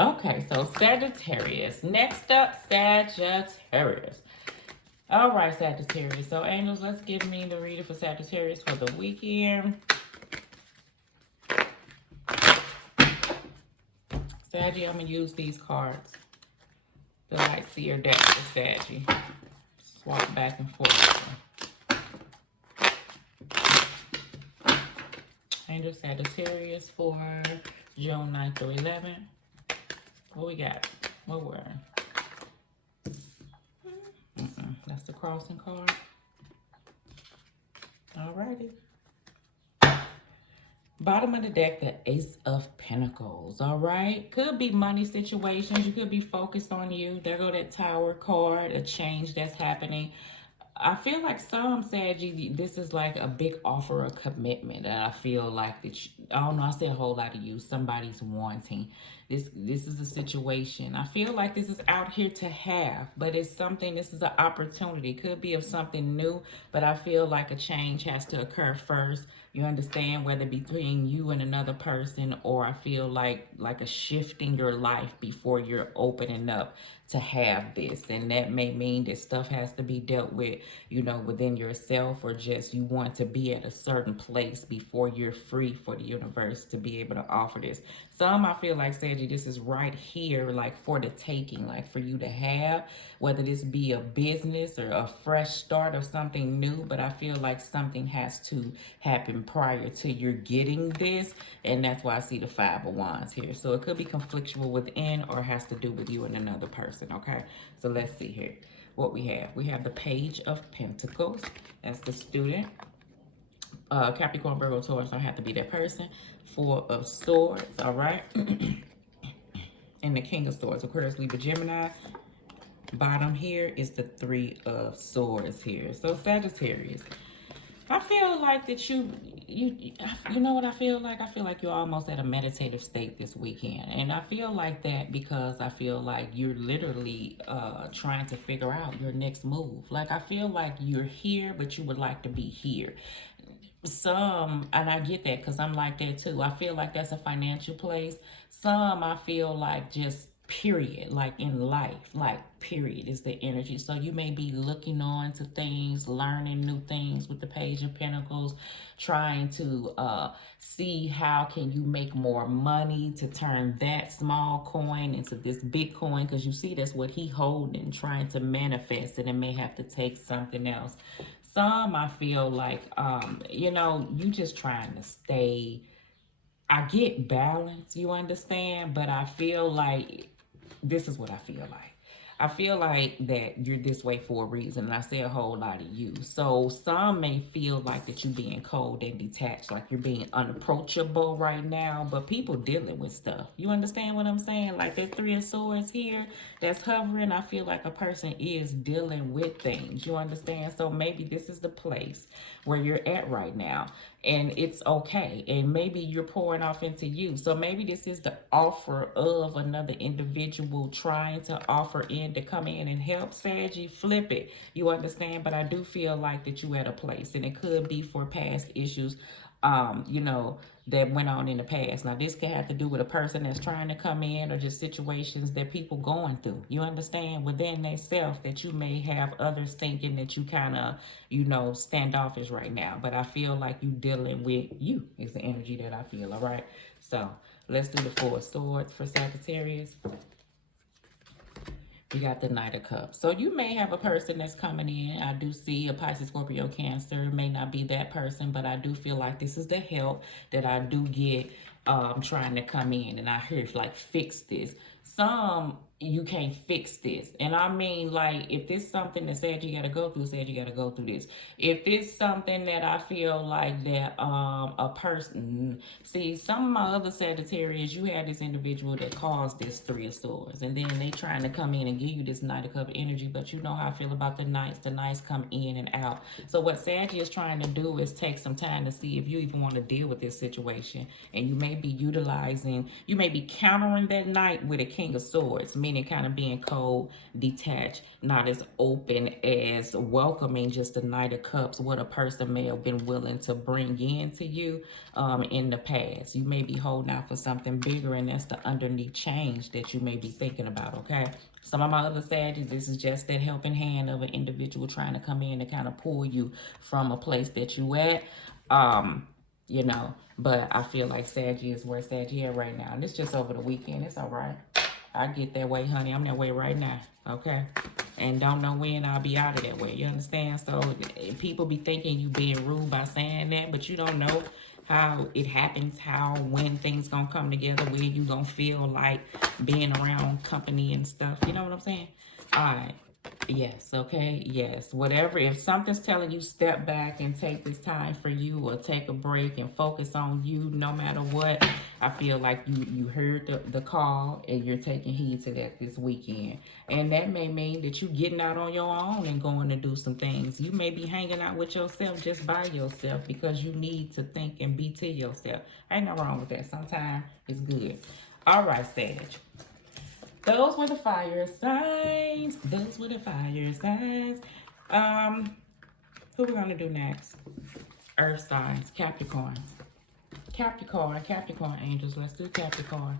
Okay, so Sagittarius. Next up, Sagittarius. All right, Sagittarius. So, angels, let's give me the reader for Sagittarius for the weekend. Saggy, I'm going to use these cards. The Light Seer deck for Saggy. Swap back and forth. Angel Sagittarius for June 9th through 11th. What we got? What word? That's the crossing card. Alrighty. Bottom of the deck, the Ace of Pentacles. All right. Could be money situations. You could be focused on you. There go that Tower card, a change that's happening. I feel like some said this is like a big offer of commitment. And I feel like that I don't know, I said a whole lot of you. Somebody's wanting. This is a situation. I feel like this is out here to have, but it's something, this is an opportunity. Could be of something new, but I feel like a change has to occur first. You understand, whether between you and another person, or I feel like a shift in your life before you're opening up to have this. And that may mean that stuff has to be dealt with, you know, within yourself, or just you want to be at a certain place before you're free for the universe to be able to offer this. Some, I feel like, Saggy, this is right here, like for the taking, like for you to have, whether this be a business or a fresh start or something new. But I feel like something has to happen prior to you're getting this. And that's why I see the Five of Wands here. So it could be conflictual within, or has to do with you and another person. Okay, so let's see here what we have. We have the Page of Pentacles. That's the student. Capricorn, Virgo, Taurus don't have to be that person. Four of Swords. All right. And the King of Swords. Aquarius, Libra, Gemini. Bottom here is the Three of Swords here. So Sagittarius, I feel like that you know what I feel like? I feel like you're almost at a meditative state this weekend. And I feel like that because I feel like you're literally trying to figure out your next move. Like, I feel like you're here, but you would like to be here. Some, and I get that because I'm like that too. I feel like that's a financial place. Some, I feel like just period, like in life, like period is the energy. So you may be looking on to things, learning new things with the Page of Pentacles, trying to see how can you make more money to turn that small coin into this big coin, because you see that's what he holding, trying to manifest it, and may have to take something else. Some, I feel like, you know, you just trying to stay, I get balance, you understand? But I feel like, this is what I feel like. I feel like that you're this way for a reason, and I say a whole lot of you. So some may feel like that you're being cold and detached, like you're being unapproachable right now, but people dealing with stuff. You understand what I'm saying? Like that Three of Swords here that's hovering, I feel like a person is dealing with things. You understand? So maybe this is the place where you're at right now, and it's okay. And maybe you're pouring off into you. So maybe this is the offer of another individual trying to offer in to come in and help. Saggy, flip it. You understand? But I do feel like that you at a place, and it could be for past issues, you know, that went on in the past. Now, this could have to do with a person that's trying to come in, or just situations that people going through. You understand? Within themselves, that you may have others thinking that you kind of, you know, standoffish right now. But I feel like you dealing with you is the energy that I feel, all right? So, let's do the Four of Swords for Sagittarius. We got the Knight of Cups. So you may have a person that's coming in. I do see a Pisces, Scorpio, Cancer. May not be that person, but I do feel like this is the help that I do get trying to come in. And I hear, like, fix this. Some, you can't fix this. And I mean, like, if this something that said you got to go through, said you got to go through this. If this something that I feel like that a person, see, some of my other Sagittarius, you had this individual that caused this Three of Swords, and then they trying to come in and give you this Knight of Cup energy. But you know how I feel about the Knights. The Knights come in and out. So what Saggy is trying to do is take some time to see if you even want to deal with this situation. And you may may be utilizing, you may be countering that Knight with a King of Swords, meaning kind of being cold, detached, not as open, as welcoming just the Knight of Cups, what a person may have been willing to bring in to you in the past. You may be holding out for something bigger, and that's the underneath change that you may be thinking about, okay? Some of my other Saggies, this is just that helping hand of an individual trying to come in to kind of pull you from a place that you at. You know, but I feel like Saggy is where Saggy at right now. And it's just over the weekend. It's all right. I get that way, honey. I'm that way right now, okay? And don't know when I'll be out of that way. You understand? So people be thinking you being rude by saying that, but you don't know how it happens, when things gonna come together, where you gonna feel like being around company and stuff. You know what I'm saying? All right. Yes, okay, yes. Whatever, if something's telling you step back and take this time for you, or take a break and focus on you no matter what, I feel like you heard the call and you're taking heed to that this weekend. And that may mean that you're getting out on your own and going to do some things. You may be hanging out with yourself just by yourself because you need to think and be to yourself. Ain't no wrong with that. Sometimes it's good. All right, Sage. Those were the fire signs. Those were the fire signs. Who we gonna do next? Earth signs. Capricorn. Capricorn angels. Let's do Capricorn.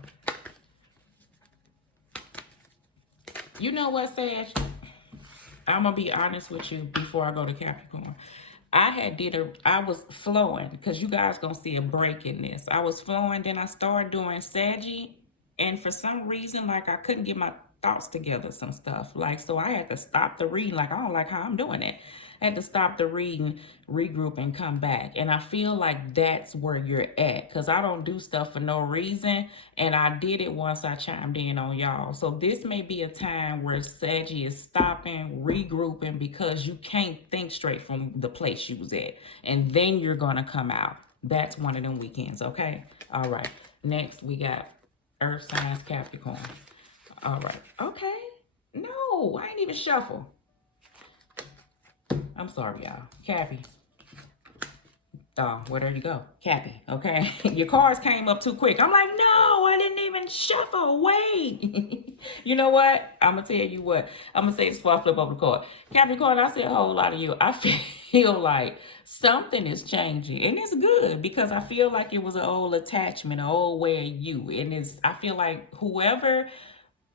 You know what, Sage? I'm gonna be honest with you before I go to Capricorn. I was flowing, because you guys gonna see a break in this. I was flowing, then I started doing Saggy. And for some reason, like, I couldn't get my thoughts together, some stuff. Like, so I had to stop the reading. Like, I don't like how I'm doing it. I had to stop the reading, regroup, and come back. And I feel like that's where you're at, because I don't do stuff for no reason. And I did it once I chimed in on y'all. So this may be a time where Saggy is stopping, regrouping, because you can't think straight from the place you was at. And then you're going to come out. That's one of them weekends, okay? All right. Next, we got Earth signs, Capricorn. All right. Okay. No, I ain't even shuffle. I'm sorry, y'all. Cappy. Oh, well, there you go. Cappy, okay? Your cards came up too quick. I'm like, no, I didn't even shuffle. Wait. You know what? I'm going to tell you what. I'm going to say this before I flip over the card. Capricorn, I said a whole lot of you. I feel like something is changing. And it's good, because I feel like it was an old attachment, an old way of you. And I feel like whoever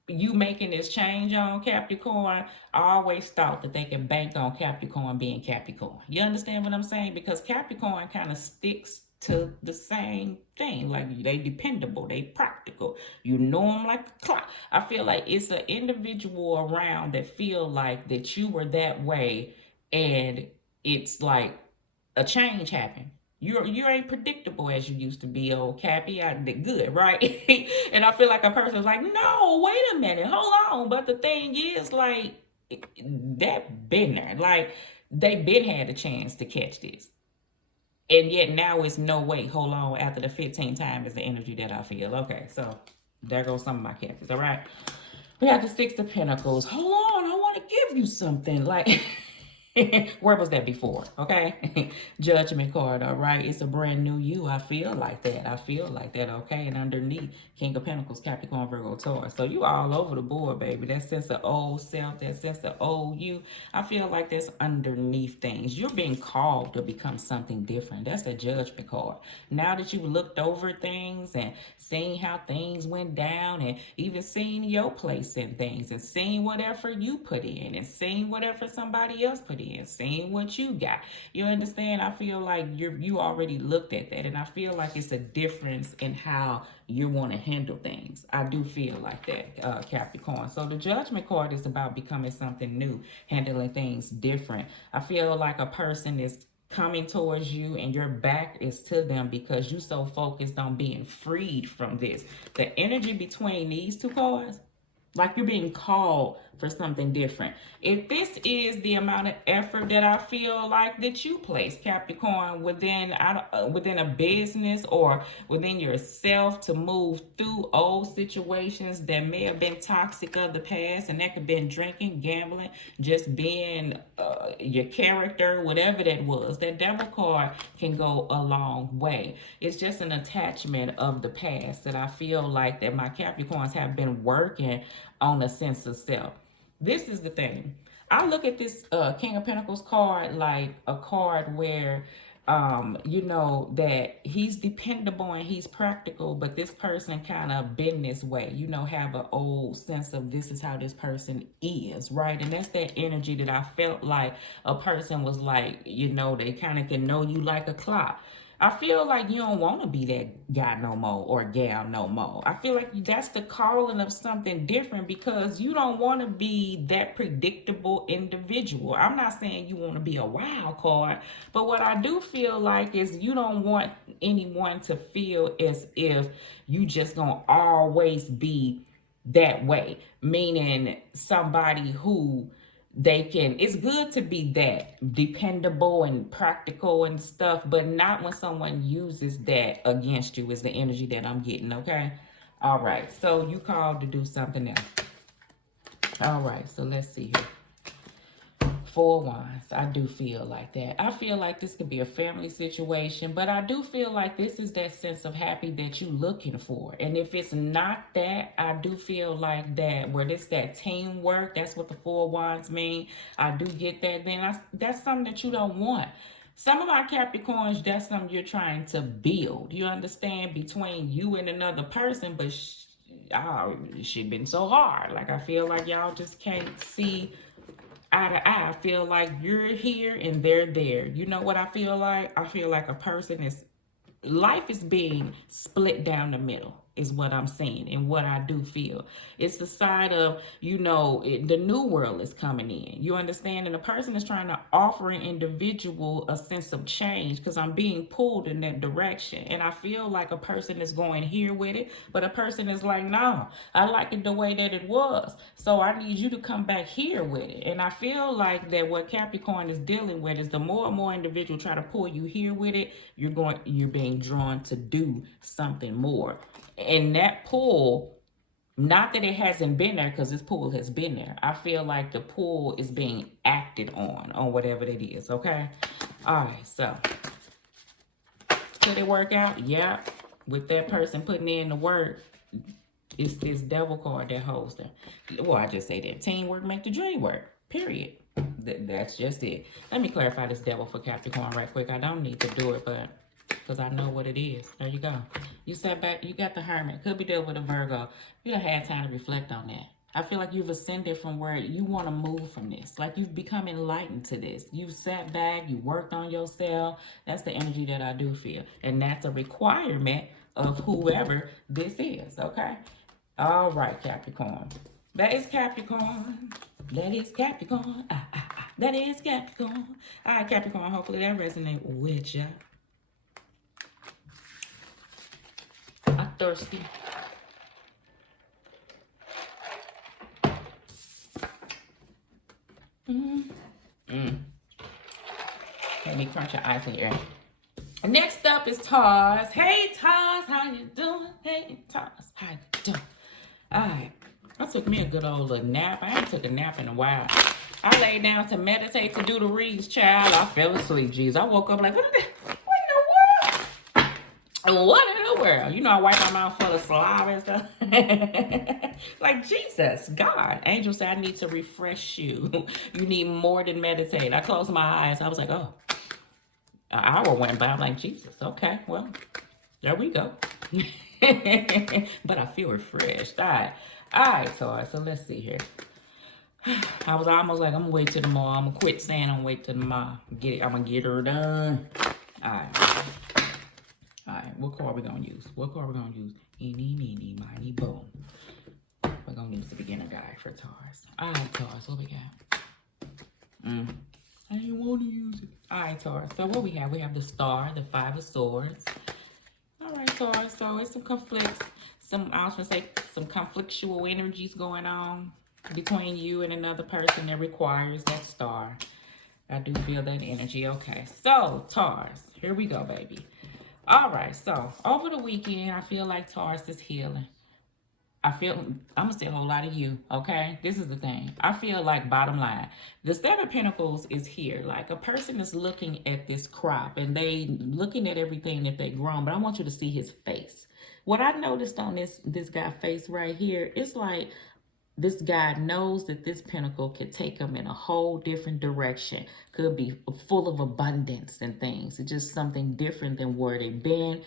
you making this change on, Capricorn, I always thought that they can bank on Capricorn being Capricorn. You understand what I'm saying? Because Capricorn kind of sticks to the same thing. Like, they dependable, they practical. You know them like a clock. I feel like it's an individual around that feel like that you were that way, and it's like a change happened. You ain't predictable as you used to be, old Cappy. I did good, right? And I feel like a person's like, no, wait a minute, hold on. But the thing is, like, that been there. Like, they been had a chance to catch this. And yet now it's no way, hold on, after the 15th time is the energy that I feel. Okay, so there goes some of my Cappies, all right? We got the Six of Pentacles. Hold on, I want to give you something. Like... Where was that before? Okay. Judgment card. All right. It's a brand new you. I feel like that. I feel like that. Okay. And underneath, King of Pentacles, Capricorn, Virgo, Taurus. So you all over the board, baby. That sense of old self, that sense of old you. I feel like that's underneath things. You're being called to become something different. That's the Judgment card. Now that you've looked over things and seen how things went down, and even seen your place in things, and seen whatever you put in, and seen whatever somebody else put in, seeing what you got. You understand? I feel like you already looked at that, and I feel like it's a difference in how you want to handle things. I do feel like that, Capricorn. So the Judgment card is about becoming something new, handling things different. I feel like a person is coming towards you and your back is to them because you so focused on being freed from this. The energy between these two cards, like you're being called for something different. If this is the amount of effort that I feel like that you place, Capricorn, within a business or within yourself to move through old situations that may have been toxic of the past, and that could have been drinking, gambling, just being your character, whatever that was, that devil card can go a long way. It's just an attachment of the past that I feel like that my Capricorns have been working on a sense of self. This is the thing. I look at this King of Pentacles card like a card where you know, that he's dependable and he's practical, but this person kind of been this way, you know, have an old sense of this is how this person is, right? And that's that energy that I felt like a person was like, you know, they kind of can know you like a clock. I feel like you don't want to be that guy no more or gal no more. I feel like that's the calling of something different because you don't want to be that predictable individual. I'm not saying you want to be a wild card, but what I do feel like is you don't want anyone to feel as if you just gonna always be that way, meaning somebody who they can, it's good to be that dependable and practical and stuff, but not when someone uses that against you is the energy that I'm getting. Okay, all right, so you called to do something else. All right, so let's see here. Four Wands. I do feel like that. I feel like this could be a family situation, but I do feel like this is that sense of happy that you're looking for. And if it's not that, I do feel like that where it's that teamwork, that's what the Four Wands mean. I do get that. Then that's something that you don't want. Some of my Capricorns, that's something you're trying to build. You understand, between you and another person, but shit been so hard. Like I feel like y'all just can't see eye to eye. I feel like you're here and they're there. You know what I feel like? I feel like a person is, life is being split down the middle is what I'm saying and what I do feel. It's the side of, you know, the new world is coming in. You understand? And the person is trying to offer an individual a sense of change because I'm being pulled in that direction. And I feel like a person is going here with it, but a person is like, no, I like it the way that it was. So I need you to come back here with it. And I feel like that what Capricorn is dealing with is the more and more individual try to pull you here with it, you're being drawn to do something more. And that pull, not that it hasn't been there, because this pull has been there. I feel like the pull is being acted on whatever it is, okay? All right, so could it work out? Yeah. With that person putting in the work, it's this devil card that holds them. Well, I just say that. Teamwork make the dream work, period. That's just it. Let me clarify this devil for Capricorn right quick. I don't need to do it, but because I know what it is. There you go. You sat back, you got the Hermit. Could be dealing with a Virgo. You done had time to reflect on that. I feel like you've ascended from where you want to move from this. Like you've become enlightened to this. You've sat back, you worked on yourself. That's the energy that I do feel. And that's a requirement of whoever this is, okay? All right, Capricorn. That is Capricorn. That is Capricorn. That is Capricorn. All right, Capricorn. Hopefully that resonates with you. I'm thirsty. Let me crunch your ice in your ear. Next up is Taurus. Hey, Taurus, how you doing? Hey, Taurus, how you doing? All right. I took me a good old little nap. I ain't took a nap in a while. I laid down to meditate, to do the reads, child. I fell asleep, jeez. I woke up like, what in the world? What in the world? You know, I wipe my mouth full of saliva and stuff. Like, Jesus, God. Angel said, I need to refresh you. You need more than meditate. I closed my eyes. I was like, oh. An hour went by. I'm like, Jesus, okay, well, there we go. But I feel refreshed. All right, Taurus, so let's see here. I was almost like, I'm gonna wait till tomorrow. I'm gonna quit saying I'm gonna wait till tomorrow. I'm gonna get her done. All right, what card we gonna use? Eeny, meeny, miny, boom. We're gonna use the beginner guide for Taurus. All right, Taurus, what we got? I didn't want to use it. All right, Taurus. So what we have? We have the Star, the Five of Swords. All right, Taurus. So it's some conflicts. I was going to say some conflictual energies going on. between you and another person that requires that star. I do feel that energy. Okay, so Taurus, here we go, baby. All right, so over the weekend, I feel like Taurus is healing. I'm gonna say a whole lot of you, okay? This is the thing. I feel like bottom line, the Seven of Pentacles is here. Like a person is looking at this crop and they looking at everything that they grown, but I want you to see his face. What I noticed on this guy face right here, it's like this guy knows that this pentacle could take him in a whole different direction. Could be full of abundance and things. It's just something different than where they've been,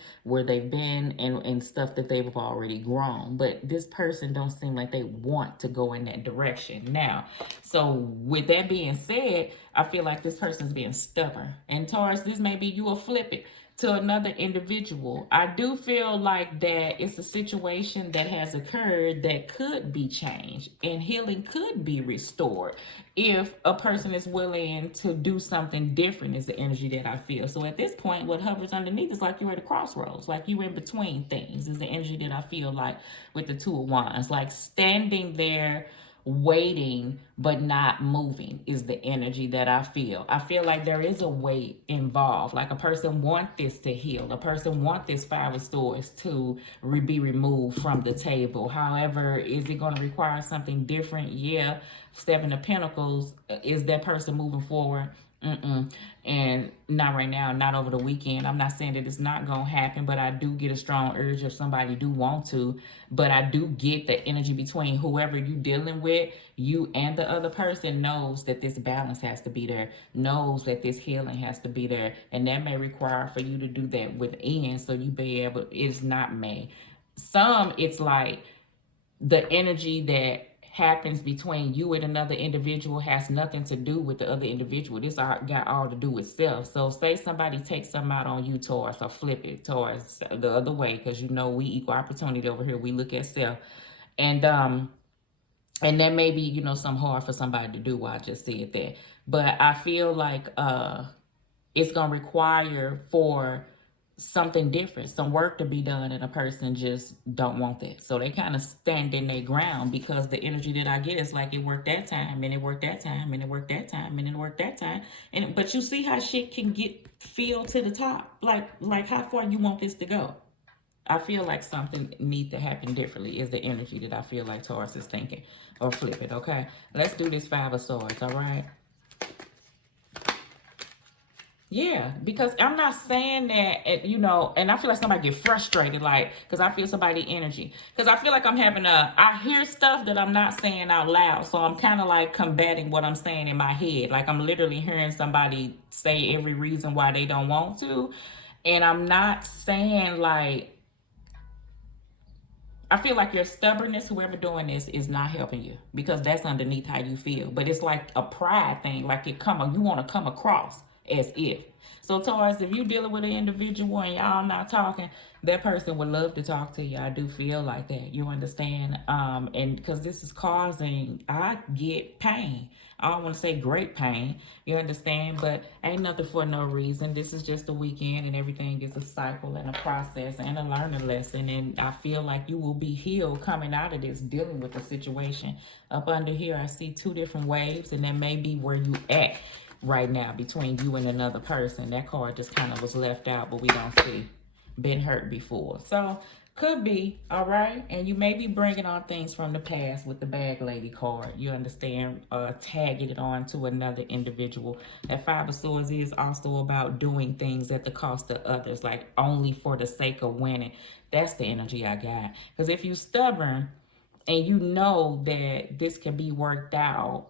and stuff that they've already grown. But this person don't seem like they want to go in that direction. Now, so with that being said, I feel like this person's being stubborn. And Taurus, this may be you will flip it to another individual. I do feel like that it's a situation that has occurred that could be changed and healing could be restored if a person is willing to do something different, is the energy that I feel. So at this point, what hovers underneath is like you're at a crossroads, like you're in between things, is the energy that I feel like with the Two of Wands, like standing there waiting but not moving is the energy that I feel. I feel like there is a weight involved. Like a person want this to heal. A person want this Five of Swords to be removed from the table. However, is it going to require something different? Yeah. Seven of Pentacles, is that person moving forward? And not right now, not over the weekend. I'm not saying that it's not gonna happen, but I do get a strong urge if somebody do want to. But I do get the energy between whoever you dealing with, you and the other person knows that this balance has to be there, knows that this healing has to be there, and that may require for you to do that within, so you be able. It's not may. Some it's like the energy that happens between you and another individual has nothing to do with the other individual. This got all to do with self. So say somebody takes something out on you, Taurus, or flip it towards the other way, because you know we equal opportunity over here. We look at self. And that may be, something hard for somebody to do. Why I just said that. But I feel like it's gonna require for something different, some work to be done, and a person just don't want that. So they kind of stand in their ground, because the energy that I get is like it worked that time, and it worked that time, and it worked that time, and it worked that time. But you see how shit can feel to the top. Like how far you want this to go. I feel like something needs to happen differently is the energy that I feel like Taurus is thinking. Or flip it, okay? Let's do this Five of Swords, all right? Yeah, because I'm not saying that, and I feel like somebody get frustrated, like, because I feel somebody energy. Because I feel like I hear stuff that I'm not saying out loud. So I'm kind of like combating what I'm saying in my head. Like I'm literally hearing somebody say every reason why they don't want to. And I'm not saying like, I feel like your stubbornness, whoever doing this, is not helping you, because that's underneath how you feel. But it's like a pride thing, like you want to come across as if. So Taurus, if you dealing with an individual and y'all not talking, that person would love to talk to you. I do feel like that. You understand? And because this is causing, I get pain. I don't want to say great pain. You understand? But ain't nothing for no reason. This is just a weekend, and everything is a cycle and a process and a learning lesson. And I feel like you will be healed coming out of this, dealing with the situation. Up under here, I see two different waves, and that may be where you at right now between you and another person. That card just kind of was left out, but we don't see. Been hurt before. So could be, all right? And you may be bringing on things from the past with the bag lady card. You understand? Tagging it on to another individual. That Five of Swords is also about doing things at the cost of others, like only for the sake of winning. That's the energy I got. Because if you stubborn and you know that this can be worked out,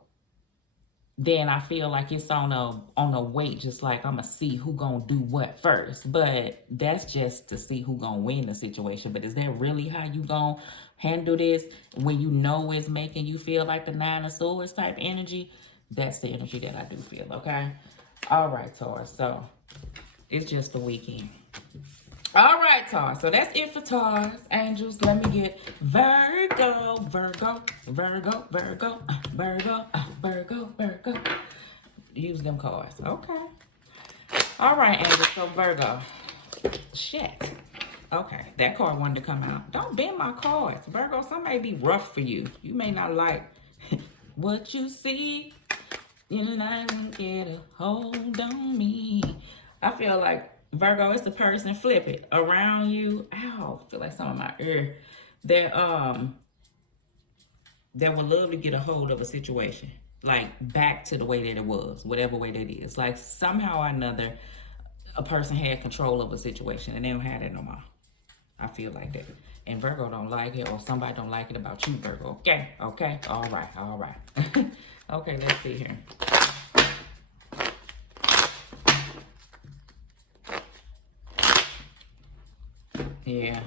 then I feel like it's on a weight, just like I'm gonna see who gonna do what first. But that's just to see who gonna win the situation. But is that really how you gonna handle this when you know it's making you feel like the Nine of Swords type energy? That's the energy that I do feel, okay? All right, Taurus. So it's just the weekend. All right, Taurus. So that's it for Taurus. Angels, let me get Virgo, Virgo, Virgo, Virgo, Virgo, Virgo, Virgo. Use them cards. Okay. All right, Angels. So Virgo. Shit. Okay. That card wanted to come out. Don't bend my cards. Virgo, some may be rough for you. You may not like What you see in life will get a hold on me. I feel like Virgo is the person, flip it around you. Ow, I feel like some of my ear. That that would love to get a hold of a situation, like back to the way that it was, whatever way that is. Like somehow or another, a person had control of a situation and they don't have that no more. I feel like that. And Virgo don't like it, or somebody don't like it about you, Virgo. Okay, okay, all right, all right. Okay, let's see here. Yeah,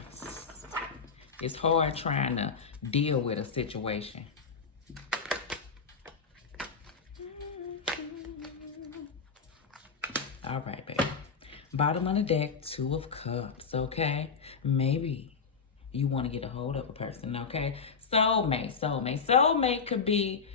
it's hard trying to deal with a situation. All right, baby. Bottom of the deck, 2 of Cups, okay? Maybe you want to get a hold of a person, okay? Soulmate could be,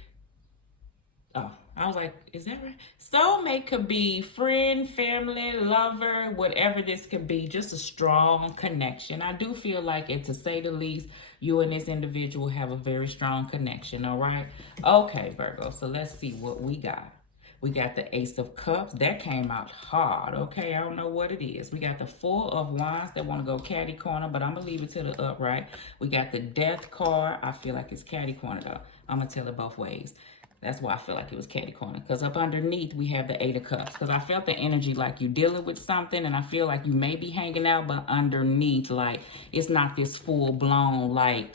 oh, I was like, is that right? Soulmate could be friend, family, lover, whatever this could be, just a strong connection. I do feel like it, to say the least, you and this individual have a very strong connection, all right? Okay, Virgo, so let's see what we got. We got the Ace of Cups. That came out hard, okay? I don't know what it is. We got the Four of Wands that want to go catty corner, but I'm going to leave it to the upright. We got the Death card. I feel like it's catty corner, though. I'm going to tell it both ways. That's why I feel like it was catty corner. Because up underneath, we have the Eight of Cups. Because I felt the energy like you dealing with something, and I feel like you may be hanging out, but underneath, like, it's not this full-blown, like,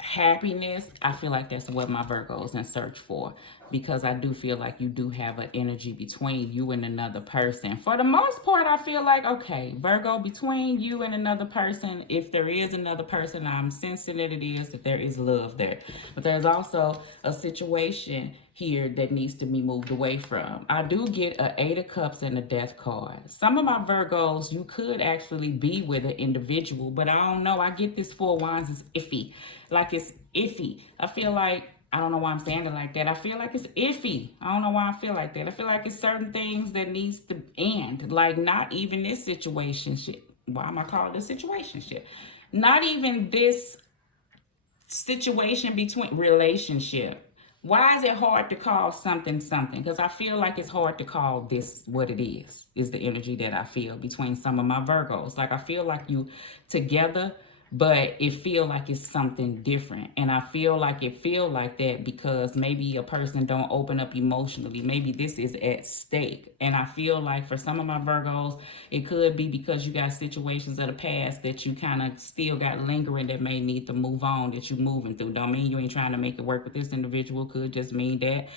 happiness. I feel like that's what my Virgo is in search for, because I do feel like you do have an energy between you and another person. For the most part, I feel like, okay, Virgo, between you and another person, if there is another person, I'm sensing that it is, that there is love there. But there's also a situation here that needs to be moved away from. I do get an Eight of Cups and a Death card. Some of my Virgos, you could actually be with an individual, but I don't know. I get this Four of Wands is iffy. Like it's iffy. I feel like, I don't know why I'm saying it like that. I feel like it's iffy. I don't know why I feel like that. I feel like it's certain things that needs to end. Like not even this situation shit. Why am I calling this situation shit? Not even this situation between relationship. Why is it hard to call something something? Because I feel like it's hard to call this what it is the energy that I feel between some of my Virgos. Like I feel like you together, but it feel like it's something different. And I feel like it feel like that because maybe a person don't open up emotionally. Maybe this is at stake. And I feel like for some of my Virgos, it could be because you got situations of the past that you kind of still got lingering that may need to move on, that you're moving through. Don't mean you ain't trying to make it work with this individual. Could just mean that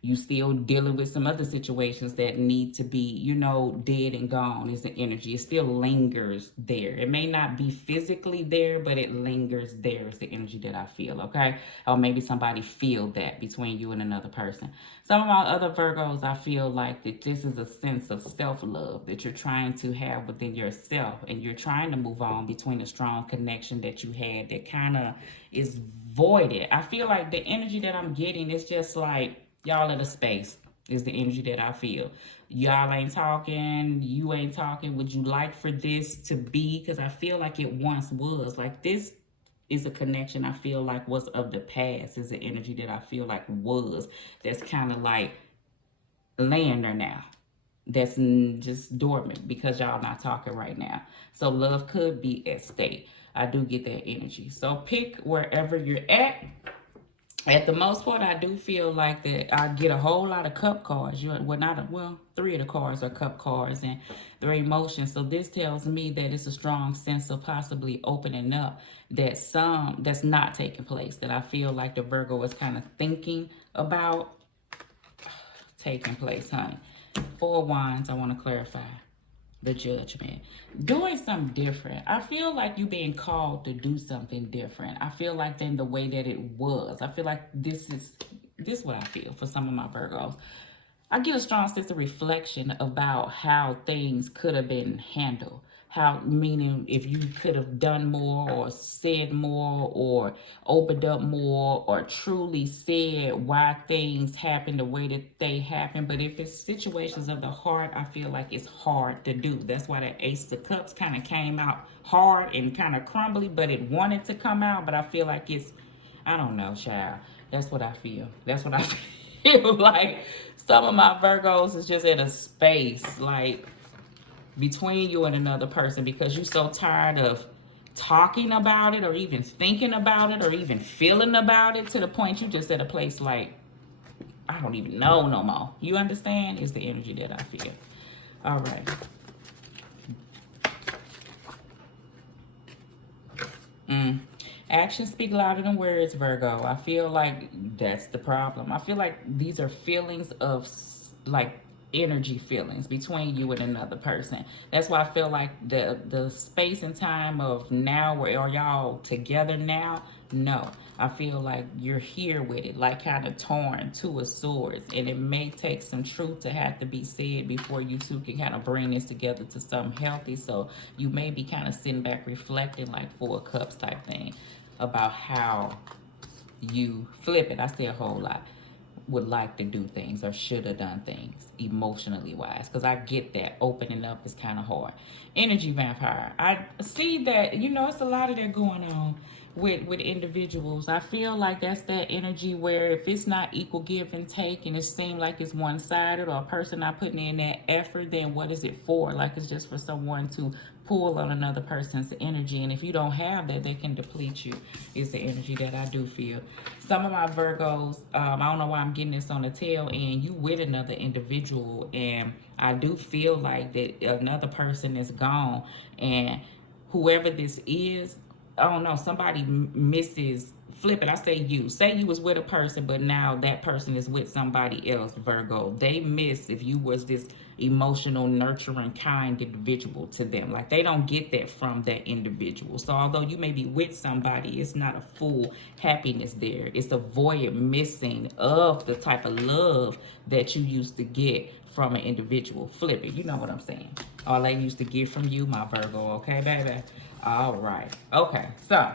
you still dealing with some other situations that need to be, you know, dead and gone is the energy. It still lingers there. It may not be physically there, but it lingers there is the energy that I feel, okay? Or maybe somebody feel that between you and another person. Some of my other Virgos, I feel like that this is a sense of self-love that you're trying to have within yourself, and you're trying to move on between a strong connection that you had that kind of is voided. I feel like the energy that I'm getting is just like, y'all in a space is the energy that I feel. Y'all ain't talking. You ain't talking. Would you like for this to be? Because I feel like it once was. Like this is a connection I feel like was of the past. Is the energy that I feel like was. That's kind of like laying there now. That's just dormant because y'all not talking right now. So love could be at stake. I do get that energy. So pick wherever you're at. At the most part, I do feel like that I get a whole lot of cup cards. Well, 3 of the cards are cup cards and their emotions. So this tells me that it's a strong sense of possibly opening up that's not taking place. That I feel like the Virgo is kind of thinking about taking place, honey. 4 of Wands, I want to clarify. The Judgment. Doing something different. I feel like you being called to do something different. I feel like than the way that it was. I feel like this is what I feel for some of my Virgos. I get a strong sense of reflection about how things could have been handled. How, meaning if you could have done more or said more or opened up more or truly said why things happen the way that they happen. But if it's situations of the heart, I feel like it's hard to do. That's why that Ace of Cups kind of came out hard and kind of crumbly, but it wanted to come out. But I feel like it's, I don't know, child. That's what I feel. That's what I feel like. Some of my Virgos is just in a space like between you and another person because you're so tired of talking about it or even thinking about it or even feeling about it to the point you just at a place like, I don't even know no more. You understand? Is the energy that I feel. All right. Actions speak louder than words, Virgo. I feel like that's the problem. I feel like these are feelings of like energy feelings between you and another person. That's why I feel like the space and time of now, where are y'all together now? No, I feel like you're here with it, like kind of torn, two of swords, and it may take some truth to have to be said before you two can kind of bring this together to something healthy. So you may be kind of sitting back reflecting, like Four of Cups type thing, about how you flip it. I say a whole lot. Would like to do things or should have done things emotionally wise, because I get that opening up is kind of hard. Energy vampire, I see that, you know, it's a lot of that going on with individuals. I feel like that's that energy where if it's not equal give and take and it seems like it's one-sided or a person not putting in that effort, then what is it for? Like it's just for someone to pull on another person's energy, and if you don't have that, they can deplete you, is the energy that I do feel. Some of my Virgos, I don't know why I'm getting this on the tail end, you with another individual, and I do feel like that another person is gone, and whoever this is, I don't know, somebody misses, flip it, I say you was with a person, but now that person is with somebody else, Virgo. They miss if you was this emotional, nurturing, kind individual to them. Like they don't get that from that individual. So although you may be with somebody, it's not a full happiness there. It's a void missing of the type of love that you used to get from an individual. Flip it, you know what I'm saying. All I used to get from you, my Virgo, okay, baby? All right. Okay, so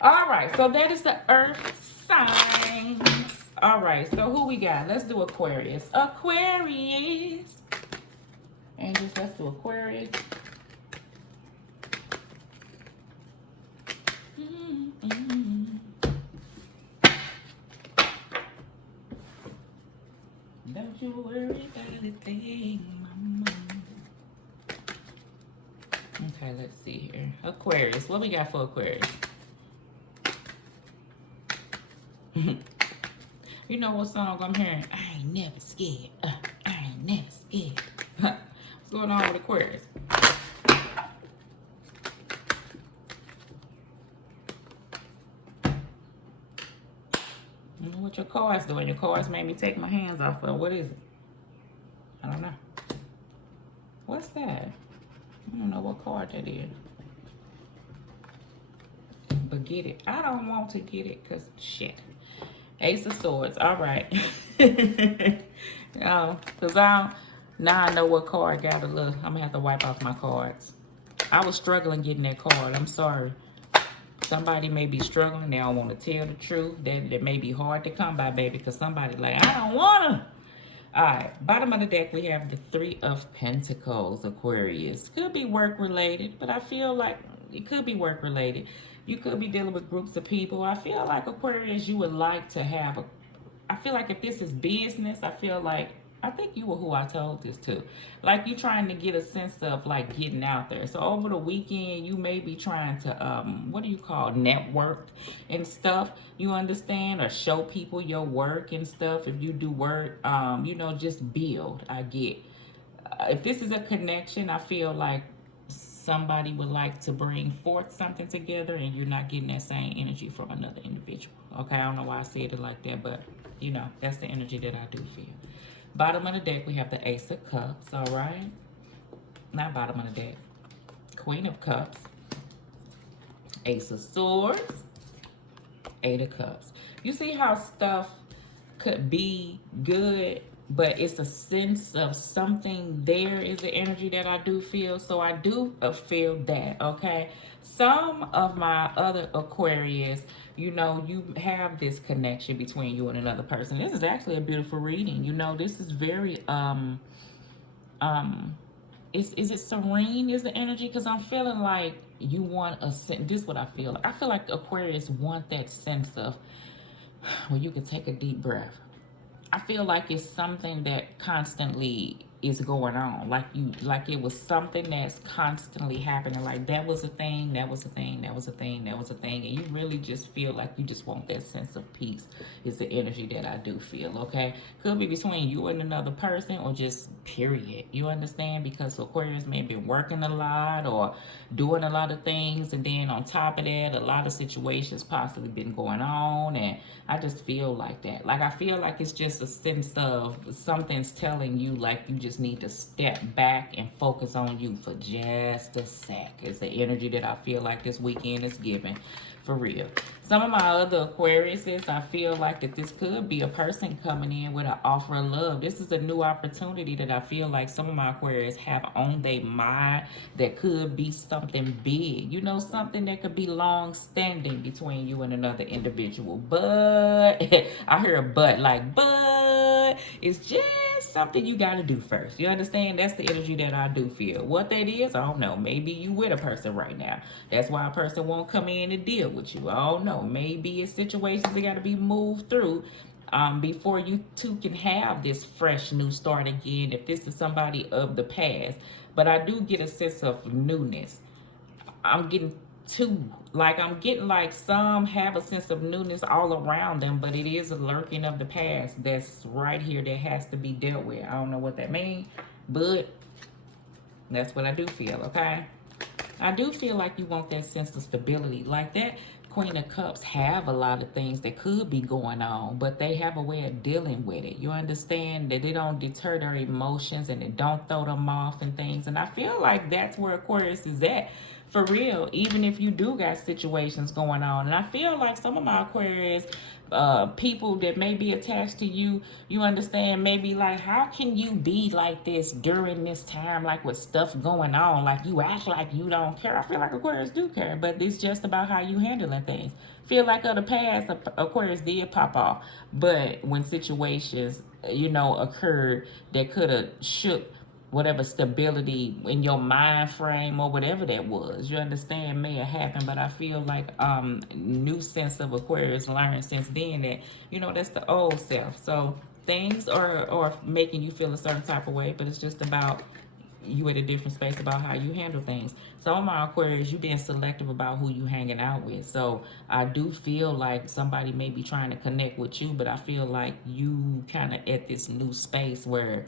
all right, so that is the earth signs. All right, so who we got? Let's do Aquarius. Aquarius. And just let's do Aquarius. Don't you worry about a thing, mama. Okay, let's see here. Aquarius, what we got for Aquarius? You know what song I'm hearing? I ain't never scared. I ain't never scared. What's going on with Aquarius? I don't know what your cards doing. Your cards made me take my hands off of. What is it? I don't know. What's that? I don't know what card that is. But get it. I don't want to get it because shit. Ace of Swords. All right. Because now I know what card got to look. I'm going to have to wipe off my cards. I was struggling getting that card. I'm sorry. Somebody may be struggling. They don't want to tell the truth. That may be hard to come by, baby, because somebody like, I don't want to. All right. Bottom of the deck, we have the Three of Pentacles, Aquarius. Could be work-related, but I feel like it could be work-related. You could be dealing with groups of people. I feel like, Aquarius, you would like to have a... I feel like if this is business, I feel like... I think you were who I told this to. Like, you trying to get a sense of, like, getting out there. So, over the weekend, you may be trying to, what do you call, network and stuff. You understand? Or show people your work and stuff. If you do work, you know, just build. I get. If this is a connection, I feel like somebody would like to bring forth something together and you're not getting that same energy from another individual. Okay, I don't know why I said it like that, but, you know, that's the energy that I do feel. Bottom of the deck, we have the Ace of Cups, all right? Not bottom of the deck. Queen of Cups. Ace of Swords. Eight of Cups. You see how stuff could be good, but it's a sense of something there is the energy that I do feel. So I do feel that, okay? Some of my other Aquarius, you know, you have this connection between you and another person. This is actually a beautiful reading. You know, this is very, is it serene is the energy? Because I'm feeling like you want a sense, this is what I feel. I feel like Aquarius want that sense of Well, you can take a deep breath. I feel like it's something that constantly is going on. Like it was something that's constantly happening. Like that was a thing, that was a thing, that was a thing, that was a thing. And you really just feel like you just want that sense of peace is the energy that I do feel, okay? Could be between you and another person or just period. You understand? Because Aquarius may be working a lot or doing a lot of things. And then on top of that, a lot of situations possibly been going on. And I just feel like that. Like I feel like it's just a sense of something's telling you like you just need to step back and focus on you for just a sec. It's the energy that I feel like this weekend is giving. For real. Some of my other Aquariuses, I feel like that this could be a person coming in with an offer of love. This is a new opportunity that I feel like some of my Aquarius have on their mind that could be something big. You know, something that could be long standing between you and another individual. But, I hear a but, like, but it's just something you got to do first. You understand? That's the energy that I do feel. What that is, I don't know. Maybe you with a person right now. That's why a person won't come in and deal with you. I don't know. Maybe it's situations that got to be moved through before you two can have this fresh new start again, if this is somebody of the past. But I do get a sense of newness. I'm getting I'm getting like some have a sense of newness all around them, but it is a lurking of the past that's right here that has to be dealt with. I don't know what that means, but that's what I do feel, okay? I do feel like you want that sense of stability. Like that Queen of Cups have a lot of things that could be going on, but they have a way of dealing with it. You understand that they don't deter their emotions and they don't throw them off and things. And I feel like that's where Aquarius is at. For real, even if you do got situations going on. And I feel like some of my Aquarius people that may be attached to you, you understand, maybe like, how can you be like this during this time, like with stuff going on, like you act like you don't care. I feel like Aquarius do care, but it's just about how you handling things. Feel like of the past, Aquarius did pop off, but when situations, you know, occurred that could have shook whatever stability in your mind frame or whatever that was, you understand, may have happened. But I feel like new sense of Aquarius learned since then that, you know, that's the old self. So things are making you feel a certain type of way, but it's just about you at a different space about how you handle things. Some of my Aquarius, you being selective about who you hanging out with. So I do feel like somebody may be trying to connect with you, but I feel like you kind of at this new space where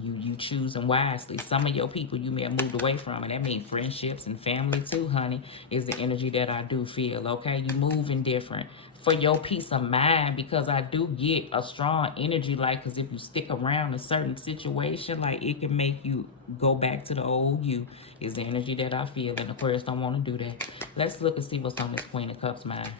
you choosing wisely. Some of your people you may have moved away from, and that means friendships and family too, honey, is the energy that I do feel, okay? You moving different for your peace of mind, because I do get a strong energy, like, because if you stick around a certain situation, like, it can make you go back to the old you, is the energy that I feel, and Aquarius don't want to do that. Let's look and see what's on this Queen of Cups mind.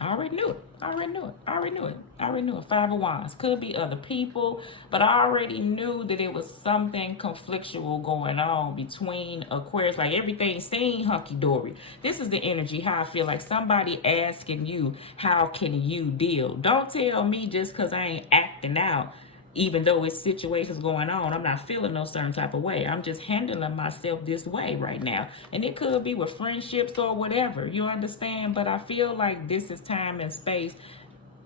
I already knew it. I already knew it. I already knew it. I already knew it. Five of Wands. Could be other people, but I already knew that it was something conflictual going on between Aquarius. Like everything seemed hunky-dory. This is the energy, how I feel like somebody asking you, how can you deal? Don't tell me just because I ain't acting out, even though it's situations going on, I'm not feeling no certain type of way. I'm just handling myself this way right now. And it could be with friendships or whatever, you understand? But I feel like this is time and space.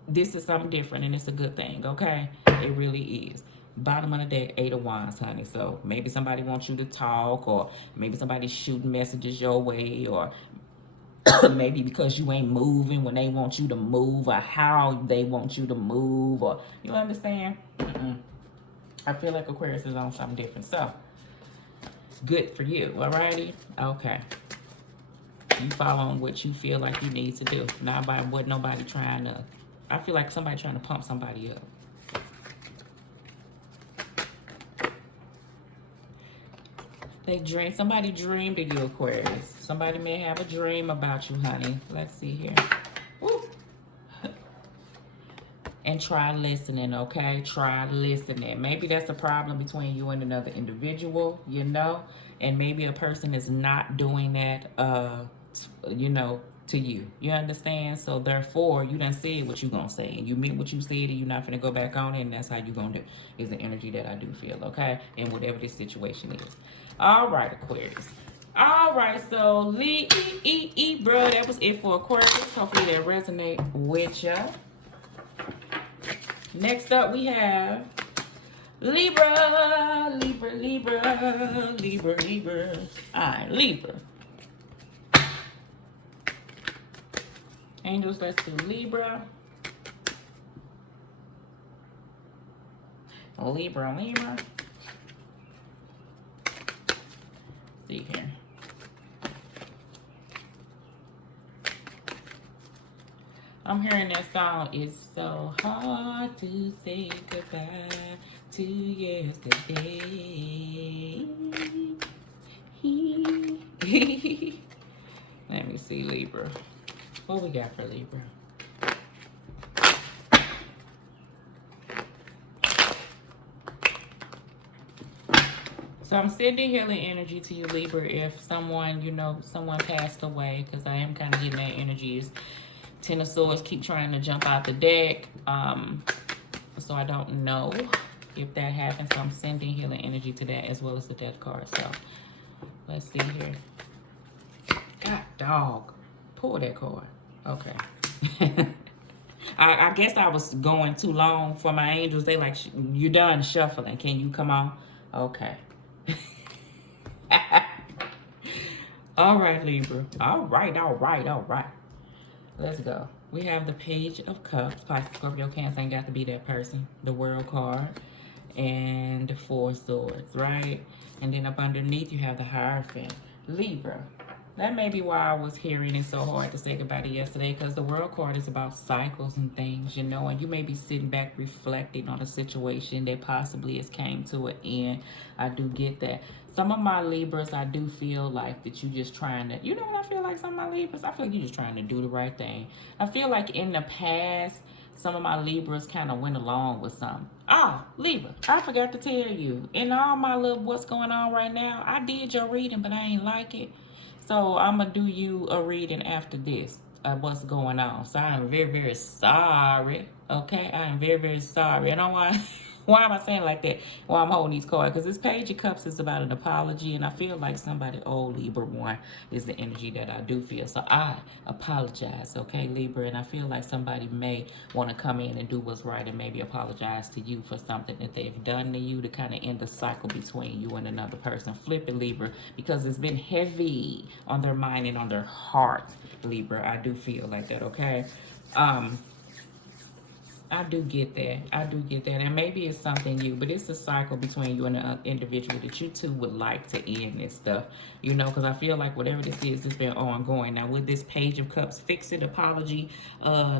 This is something different, and it's a good thing, okay? It really is. Bottom of the deck, Eight of Wands, honey. So maybe somebody wants you to talk, or maybe somebody's shooting messages your way, or maybe because you ain't moving when they want you to move, or how they want you to move, or you understand? I feel like Aquarius is on something different. So good for you. Alrighty. Okay. You following what you feel like you need to do, not by what nobody trying to. I feel like somebody trying to pump somebody up. Somebody dreamed of you, Aquarius. Somebody may have a dream about you, honey. Let's see here. Woo. And try listening, okay? Try listening. Maybe that's a problem between you and another individual, you know? And maybe a person is not doing that, you know, to you. You understand? So therefore, you done said what you gonna say. And you meant what you said, and you're not gonna go back on it, and that's how you gonna do. Is the energy that I do feel, okay? And whatever this situation is. All right, Aquarius. All right, so Libra, that was it for Aquarius. Hopefully that resonate with you. Next up, we have Libra, Libra, Libra, Libra, Libra. All right, Libra. Angels, let's do Libra. Libra, Libra. See here. I'm hearing that song. It's so hard to say goodbye to yesterday. Let me see, Libra. What we got for Libra? So I'm sending healing energy to you, Libra, if someone, you know, someone passed away, because I am kind of getting that energy. Ten of Swords keep trying to jump out the deck. So I don't know if that happens. So I'm sending healing energy to that as well as the death card. So let's see here. God dog. Pull that card. Okay. I guess I was going too long for my angels. They like, you done shuffling. Can you come on? Okay. All right, Libra. All right, all right, all right. Let's go. We have the Page of Cups. Pisces, Scorpio, Cancer ain't got to be that person. The World card. And the Four Swords, right? And then up underneath, you have the Hierophant. Libra. That may be why I was hearing it so hard to say goodbye to yesterday, because the World card is about cycles and things, you know, and you may be sitting back reflecting on a situation that possibly has came to an end. I do get that. Some of my Libras, I do feel like that you just trying to, you know what I feel like some of my Libras? I feel like you just trying to do the right thing. I feel like in the past, some of my Libras kind of went along with something. Oh, Libra, I forgot to tell you. In all my little what's going on right now, I did your reading, but I ain't like it. So I'm going to do you a reading after this, what's going on. So I am very, very sorry. Okay? I am very, very sorry. I don't want... Why am I saying like that while I'm holding these cards? Because this Page of Cups is about an apology, and I feel like somebody old Libra one is the energy that I do feel. So I apologize, okay, Libra? And I feel like somebody may want to come in and do what's right and maybe apologize to you for something that they've done to you to kind of end the cycle between you and another person. Flip it, Libra, because it's been heavy on their mind and on their heart, Libra. I do feel like that, okay? I do get that. I do get that. And maybe it's something new, but it's a cycle between you and an individual that you two would like to end this stuff, you know, because I feel like whatever this is, it's been ongoing. Now, with this Page of Cups, fix it, apology, I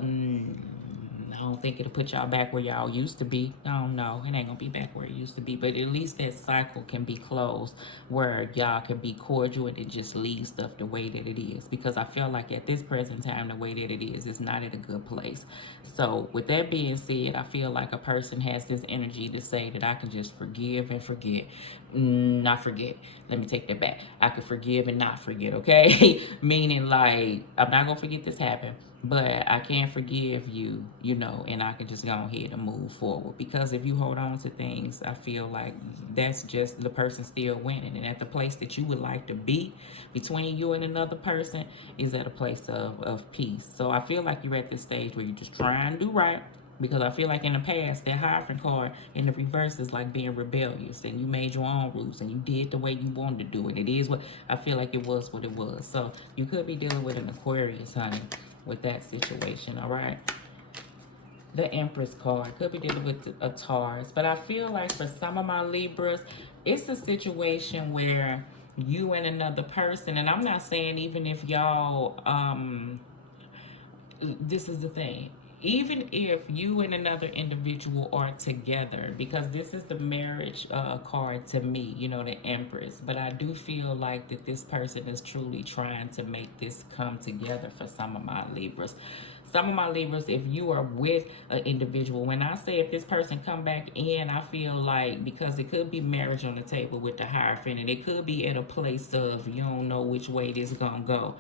don't think it'll put y'all back where y'all used to be. I don't know. It ain't going to be back where it used to be. But at least that cycle can be closed where y'all can be cordial and it just leaves stuff the way that it is. Because I feel like at this present time, the way that it is not at a good place. So with that being said, I feel like a person has this energy to say that I can just forgive and forget. Not forget. Let me take that back. I can forgive and not forget, okay? Meaning like, I'm not going to forget this happened. But I can forgive you, you know, and I can just go ahead and move forward. Because if you hold on to things, I feel like that's just the person still winning. And at the place that you would like to be between you and another person is at a place of peace. So I feel like you're at this stage where you're just trying to do right. Because I feel like in the past, that Hierophant card in the reverse is like being rebellious. And you made your own rules and you did the way you wanted to do it. It is what, I feel like it was what it was. So you could be dealing with an Aquarius, honey, with that situation, all right? The Empress card could be dealing with a Taurus. But I feel like for some of my Libras, it's a situation where you and another person, and I'm not saying even if y'all, this is the thing. Even if you and another individual are together, because this is the marriage card to me, you know, the Empress. But I do feel like that this person is truly trying to make this come together for some of my Libras. Some of my Libras, if you are with an individual, when I say if this person come back in, I feel like, because it could be marriage on the table with the Hierophant, and it could be at a place of you don't know which way this is going to go.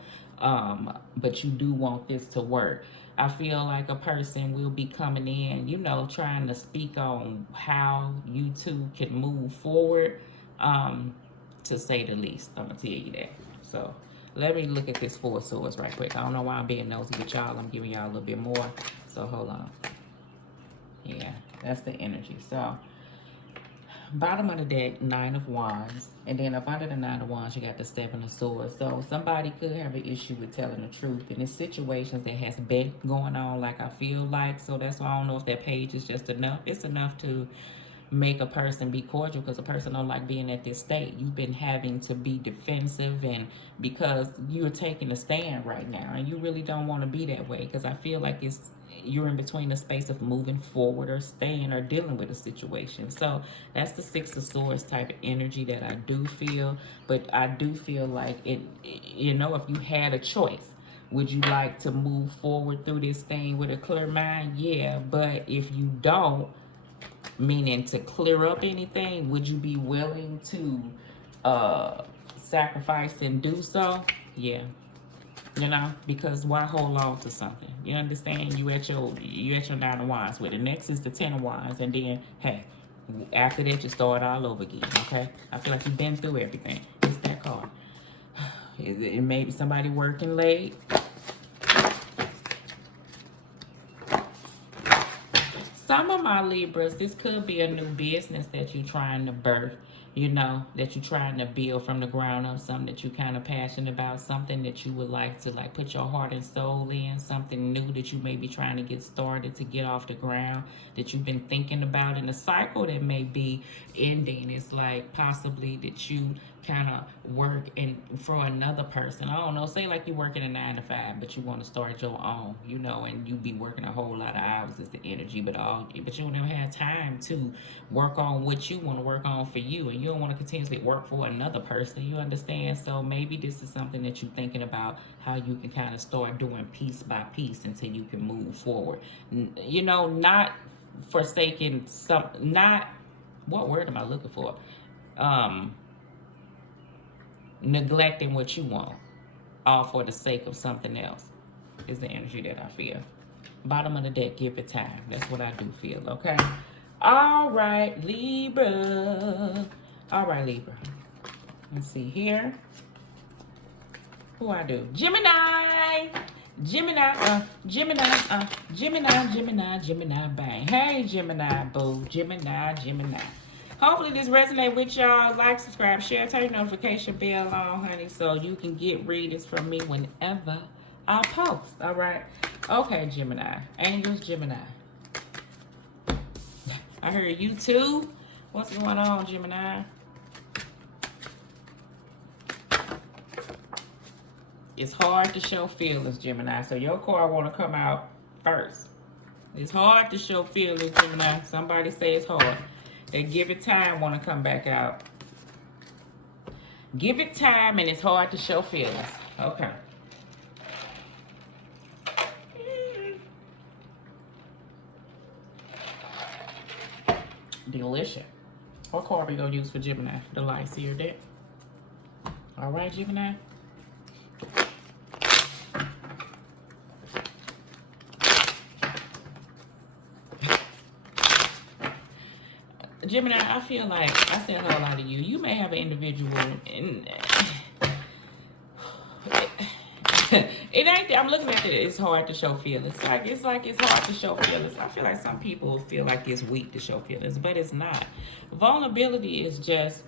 But you do want this to work. I feel like a person will be coming in, you know, trying to speak on how you two can move forward, to say the least. I'm going to tell you that. So let me look at this Four of Swords right quick. I don't know why I'm being nosy with y'all. I'm giving y'all a little bit more. So hold on. Yeah, that's the energy. So bottom of the deck, Nine of Wands. And then up under the Nine of Wands, you got the Seven of Swords. So somebody could have an issue with telling the truth. And it's situations that has been going on, like I feel like. So that's why I don't know if that page is just enough. It's enough to make a person be cordial, because a person don't like being at this state. You've been having to be defensive, and because you're taking a stand right now, and you really don't want to be that way, because I feel like you're in between the space of moving forward or staying or dealing with a situation. So that's the Six of Swords type of energy that I do feel. But I do feel like it, you know, if you had a choice, would you like to move forward through this thing with a clear mind? Yeah. But if you don't, meaning to clear up anything, would you be willing to sacrifice and do so? Yeah. You know, because why hold on to something? You understand? You at your Nine of Wands with it. Next is the Ten of Wands, and then hey, after that you start all over again. Okay, I feel like you've been through everything. It's that card. It may be somebody working late. Some of my Libras, this could be a new business that you're trying to birth, you know, that you're trying to build from the ground up, something that you're kind of passionate about, something that you would like to like put your heart and soul in, something new that you may be trying to get started to get off the ground, that you've been thinking about, in a cycle that may be ending. It's like possibly that you kind of work for another person. I don't know, say like you're working a 9 to 5, but you want to start your own, you know, and you be working a whole lot of hours is the energy, but you don't ever have time to work on what you want to work on for you, and you don't want to continuously work for another person, you understand? So maybe this is something that you're thinking about, how you can kind of start doing piece by piece until you can move forward. You know, not forsaking not, what word am I looking for? Neglecting what you want, all for the sake of something else, is the energy that I feel. Bottom of the deck, give it time. That's what I do feel, okay? All right, Libra. All right, Libra. Let's see here. Who I do? Gemini. Gemini, Gemini, bang. Hey, Gemini, boo. Gemini. Hopefully this resonates with y'all. Like, subscribe, share, turn your notification bell on, honey, so you can get readings from me whenever I post. All right? Okay, Gemini. Angels, Gemini. I heard you too. What's going on, Gemini? It's hard to show feelings, Gemini. So your card want to come out first. It's hard to show feelings, Gemini. Somebody say it's hard. They give it time, want to come back out. Give it time, and it's hard to show feelings. Okay. Delicious. What card we gonna use for Gemini? The lights here, deck. All right, Gemini. Gemini, I feel like I said a whole lot of you. You may have an individual, and it ain't. I'm looking at it. It's hard to show feelings. It's hard to show feelings. I feel like some people feel like it's weak to show feelings, but it's not. Vulnerability is just.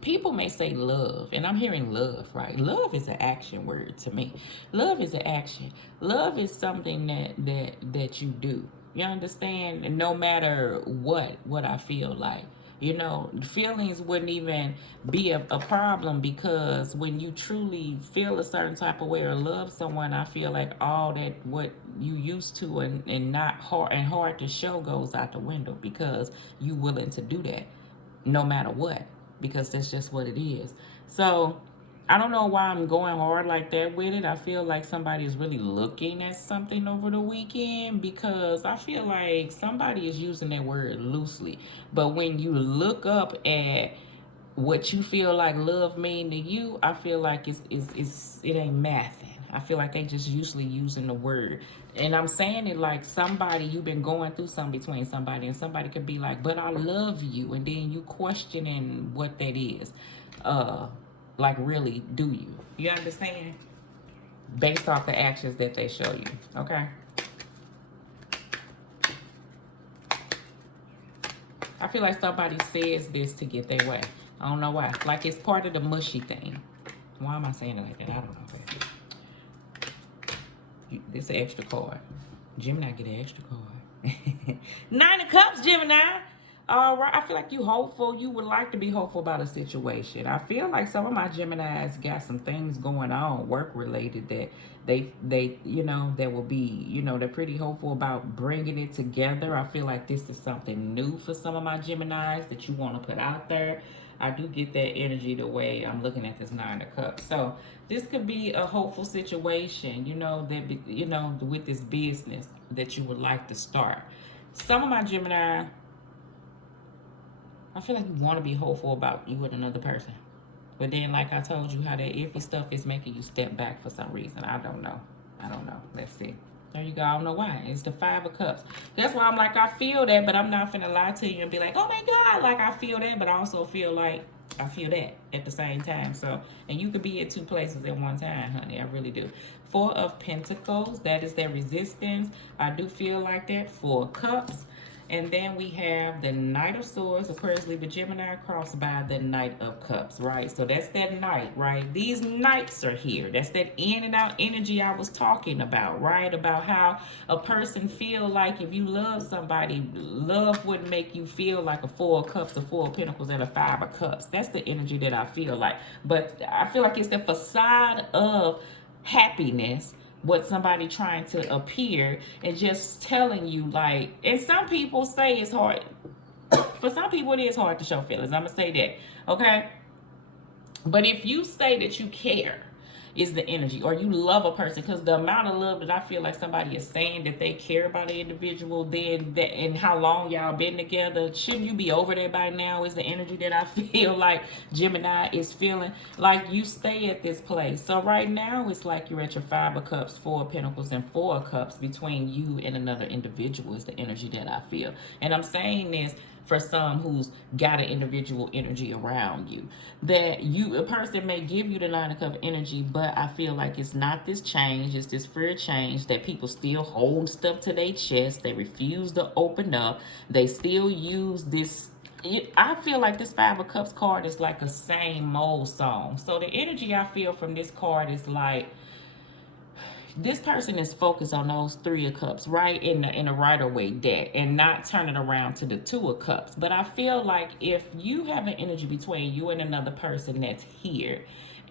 People may say love, and I'm hearing love, right? Love is an action word to me. Love is an action. Love is something that you do. You understand? And no matter what I feel like, you know, feelings wouldn't even be a problem, because when you truly feel a certain type of way or love someone, I feel like all that what you used to and not hard to show goes out the window, because you willing to do that no matter what, because that's just what it is. So I don't know why I'm going hard like that with it. I feel like somebody is really looking at something over the weekend, because I feel like somebody is using that word loosely. But when you look up at what you feel like love mean to you, I feel like it ain't mathing. I feel like they just usually using the word. And I'm saying it like somebody, you've been going through something between somebody, and somebody could be like, but I love you. And then you questioning what that is. like really do you. You understand? Based off the actions that they show you. Okay? I feel like somebody says this to get their way. I don't know why. Like it's part of the mushy thing. Why am I saying it like that? I don't know. This is an extra card. Gemini get an extra card. 9 of Cups, Gemini. All right. I feel like you hopeful. You would like to be hopeful about a situation. I feel like some of my Geminis got some things going on, work related, that they you know, that will be, you know, they're pretty hopeful about bringing it together. I feel like this is something new for some of my Geminis that you want to put out there. I do get that energy the way I'm looking at this 9 of Cups. So this could be a hopeful situation, you know, that you know, with this business that you would like to start. Some of my Gemini, I feel like you want to be hopeful about you with another person. But then, like I told you, how that iffy stuff is making you step back for some reason. I don't know. Let's see. There you go. I don't know why. It's the 5 of Cups. That's why I'm like, I feel that, but I'm not finna lie to you and be like, oh my God, like I feel that, but I also feel like I feel that at the same time. So, and you could be at 2 places at one time, honey. I really do. 4 of Pentacles. That is their resistance. I do feel like that. 4 of Cups. And then we have the Knight of Swords, Aquarius, Libra, Gemini, crossed by the Knight of Cups, right? So that's that Knight, right? These Knights are here. That's that in and out energy I was talking about, right? About how a person feel like if you love somebody, love would make you feel like a 4 of Cups, a 4 of Pentacles, and a 5 of Cups. That's the energy that I feel like. But I feel like it's the facade of happiness, what somebody trying to appear and just telling you, like, and some people say it's hard. For some people it is hard to show feelings. I'm gonna say that, okay? But if you say that you care is the energy, or you love a person, because the amount of love that I feel like somebody is saying that they care about the individual, then that, and how long y'all been together, shouldn't you be over there by now, is the energy that I feel like Gemini is feeling. Like you stay at this place. So right now it's like you're at your 5 of Cups, 4 of Pentacles, and 4 of Cups. Between you and another individual is the energy that I feel. And I'm saying this for some who's got an individual energy around you, that you, a person may give you the 9 of Cups energy, but I feel like it's not this change, it's this fear change, that people still hold stuff to their chest, they refuse to open up, they still use this. I feel like this 5 of Cups card is like a same old song. So the energy I feel from this card is like, this person is focused on those 3 of Cups, right, in a Rider-Waite deck, and not turning around to the 2 of Cups. But I feel like if you have an energy between you and another person that's here,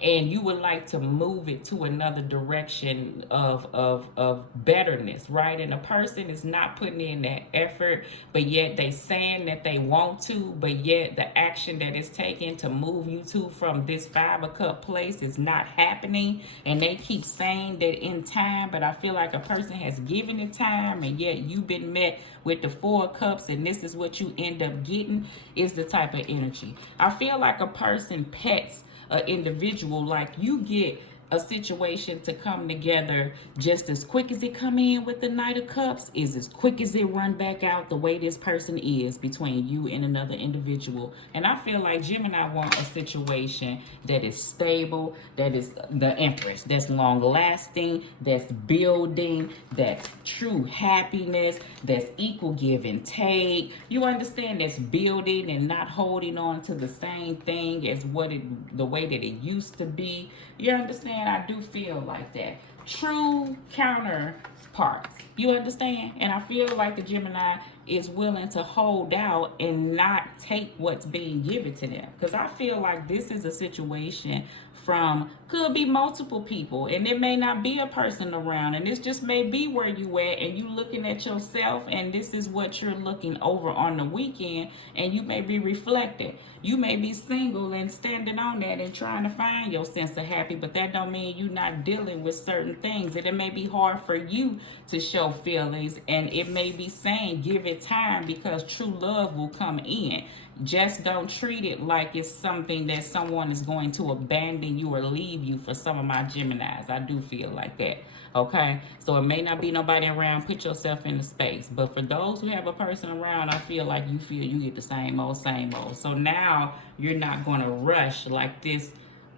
and you would like to move it to another direction of betterness, right? And a person is not putting in that effort, but yet they saying that they want to, but yet the action that is taken to move you to from this 5 of Cup place is not happening. And they keep saying that in time, but I feel like a person has given it time, and yet you've been met with the 4 of Cups, and this is what you end up getting, is the type of energy. I feel like a person pets an individual, like you get a situation to come together just as quick as it come in with the Knight of Cups is as quick as it run back out, the way this person is between you and another individual. And I feel like Gemini want a situation that is stable, that is the Empress, that's long lasting, that's building, that's true happiness, that's equal give and take. You understand? That's building and not holding on to the same thing as what it, the way that it used to be. You understand? I do feel like that. True counterparts. You understand? And I feel like the Gemini is willing to hold out and not take what's being given to them. Because I feel like this is a situation from, could be multiple people, and it may not be a person around, and this just may be where you at, and you looking at yourself, and this is what you're looking over on the weekend, and you may be reflecting. You may be single and standing on that and trying to find your sense of happy, but that don't mean you're not dealing with certain things, and it may be hard for you to show feelings, and it may be saying give it time, because true love will come in. Just don't treat it like it's something that someone is going to abandon you or leave you for some of my Geminis. I do feel like that, okay? So it may not be nobody around. Put yourself in the space. But for those who have a person around, I feel like you feel you get the same old, same old. So now you're not going to rush like this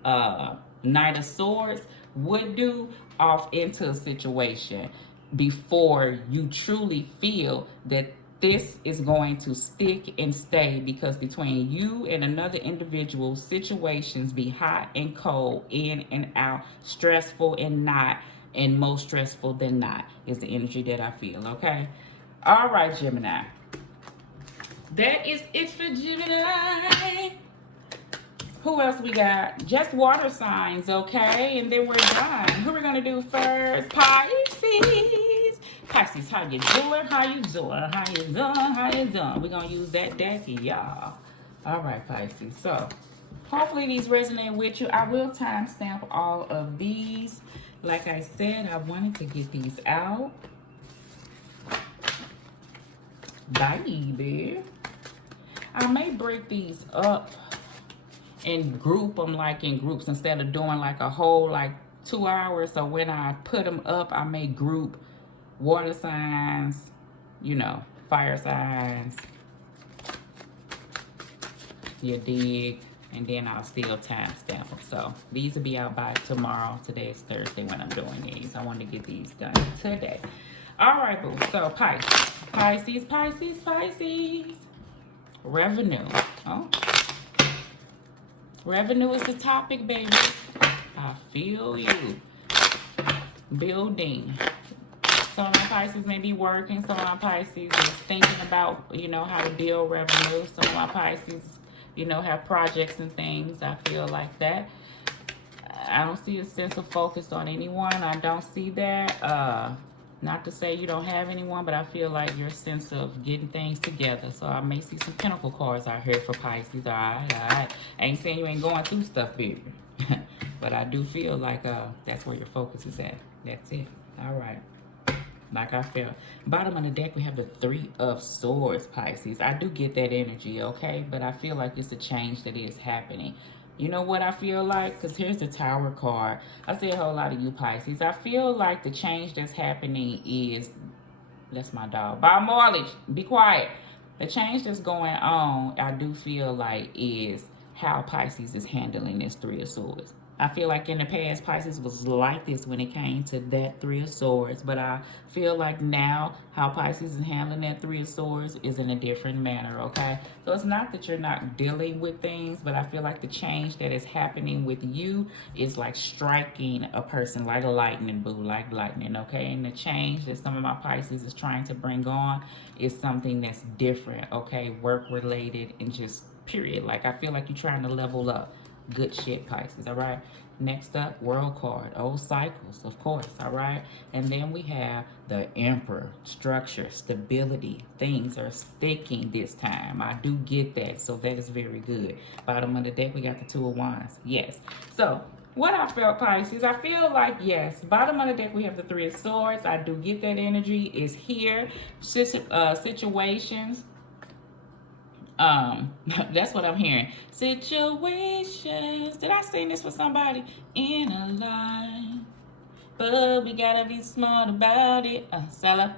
Knight of Swords would do off into a situation before you truly feel that this is going to stick and stay, because between you and another individual, situations be hot and cold, in and out, stressful and not, and more stressful than not is the energy that I feel, okay? All right, Gemini. That is it for Gemini. Who else we got? Just water signs, okay? And then we're done. Who we're gonna do first? Pisces. Pisces, how you doing? How you doing? How you doing? How you doing? We're gonna use that deck, y'all. All right, Pisces. So, hopefully these resonate with you. I will timestamp all of these. Like I said, I wanted to get these out. Baby. I may break these up and group them like in groups instead of doing like a whole like 2 hours. So when I put them up, I may group water signs, you know, fire signs, you dig, and then I'll still timestamp them. So these will be out by tomorrow. Today is Thursday when I'm doing these. I want to get these done today. All right, boo. So Pisces, Pisces, Pisces, Pisces. Revenue. Oh. Revenue is the topic, baby. I feel you. Building. Some of my Pisces may be working. Some of my Pisces is thinking about, you know, how to build revenue. Some of my Pisces, you know, have projects and things. I feel like that. I don't see a sense of focus on anyone. I don't see that. Not to say you don't have anyone, but I feel like your sense of getting things together. So I may see some Pentacle cards out here for Pisces. All right, all right. I ain't saying you ain't going through stuff, baby. But I do feel like that's where your focus is at. That's it. All right. Like I felt. Bottom of the deck, we have the Three of Swords, Pisces. I do get that energy, okay? But I feel like it's a change that is happening. You know what I feel like? Because here's the Tower card. I see a whole lot of you, Pisces. I feel like the change that's happening is... That's my dog. Bob Marley, be quiet. The change that's going on, I do feel like, is how Pisces is handling this Three of Swords. I feel like in the past, Pisces was like this when it came to that Three of Swords. But I feel like now how Pisces is handling that Three of Swords is in a different manner, okay? So it's not that you're not dealing with things, but I feel like the change that is happening with you is like striking a person like a lightning, boo, like lightning, okay? And the change that some of my Pisces is trying to bring on is something that's different, okay? Work-related and just period. Like I feel like you're trying to level up. Good shit, Pisces, all right? Next up, World card, old cycles, of course, all right? And then we have the Emperor, structure, stability. Things are sticking this time. I do get that, so that is very good. Bottom of the deck, we got the Two of Wands, yes. So, what I felt, Pisces, I feel like, yes, bottom of the deck, we have the Three of Swords. I do get that energy is here. Situations. That's what I'm hearing. Situations. Did I sing this for somebody? In a line. But we gotta be smart about it. Celebration.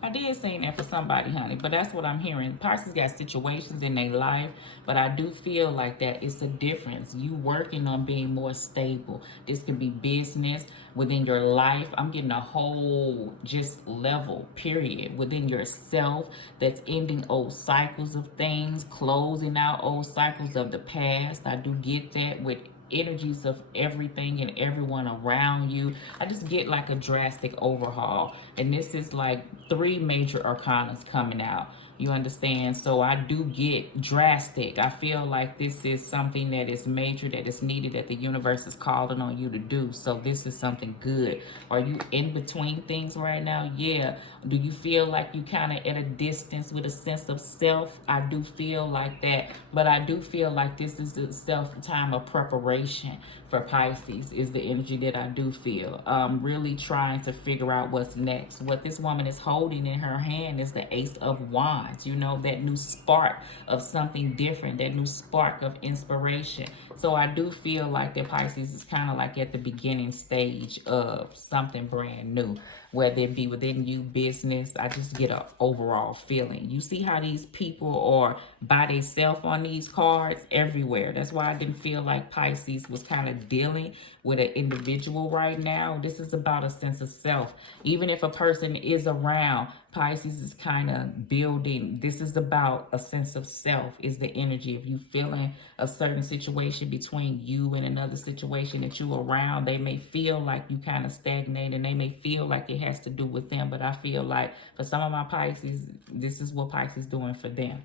I did sing that for somebody, honey, but that's what I'm hearing. Pisces got situations in their life, but I do feel like that it's a difference. You working on being more stable. This could be business within your life. I'm getting a whole just level, period, within yourself that's ending old cycles of things, closing out old cycles of the past. I do get that with energies of everything and everyone around you. I just get like a drastic overhaul. And this is like 3 major arcanas coming out. You understand? So I do get drastic. I feel like this is something that is major, that is needed, that the universe is calling on you to do. So this is something good. Are you in between things right now? Yeah. Do you feel like you kind of at a distance with a sense of self? I do feel like that. But I do feel like this is a time of preparation for Pisces is the energy that I do feel. Really trying to figure out what's next. What this woman is holding in her hand is the Ace of Wands. You know, that new spark of something different, that new spark of inspiration. So I do feel like that Pisces is kind of like at the beginning stage of something brand new. whether it be within you, business. I just get an overall feeling. You see how these people are by themselves on these cards everywhere. That's why I didn't feel like Pisces was kind of dealing with an individual right now. This is about a sense of self. Even if a person is around, Pisces is kind of building. This is about a sense of self, is the energy. If you feeling a certain situation between you and another situation that you around, they may feel like you kind of stagnate, and they may feel like it has to do with them. But I feel like for some of my Pisces, this is what Pisces is doing for them.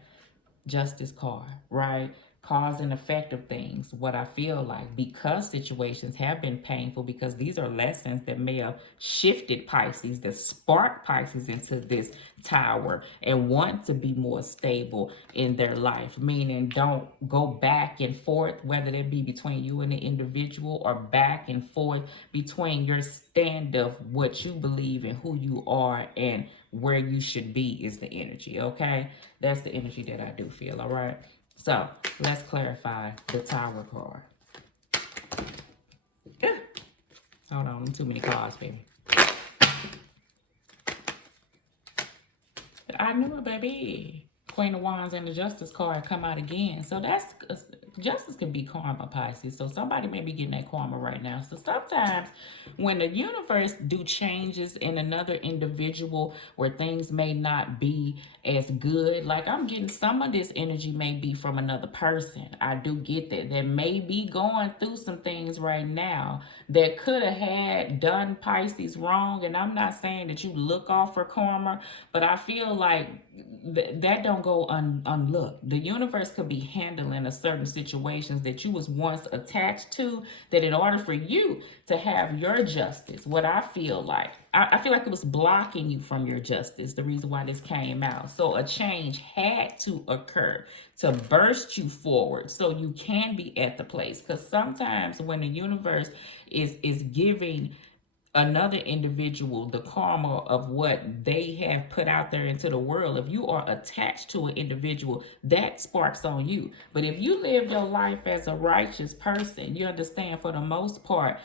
Justice card, right? Cause and effect of things. What I feel like, because situations have been painful, because these are lessons that may have shifted Pisces, that spark Pisces into this tower and want to be more stable in their life. Meaning, don't go back and forth, whether it be between you and the individual, or back and forth between your stand of what you believe and who you are and where you should be, is the energy, okay? That's the energy that I do feel, all right? So, let's clarify the Tower card. Hold on, too many cards, baby. I knew it, baby. Queen of Wands and the Justice card come out again. So that's, justice can be karma, Pisces. So somebody may be getting that karma right now. So sometimes when the universe do changes in another individual where things may not be as good, like I'm getting some of this energy may be from another person. I do get that. That may be going through some things right now that could have had done Pisces wrong. And I'm not saying that you look off for karma, but I feel like that don't go unlooked. The universe could be handling a certain situations that you was once attached to, that in order for you to have your justice, what I feel like, I feel like it was blocking you from your justice, the reason why this came out. So a change had to occur to burst you forward so you can be at the place. Because sometimes when the universe is giving another individual the karma of what they have put out there into the world, if you are attached to an individual, that sparks on you. But if you live your life as a righteous person, you understand, for the most part,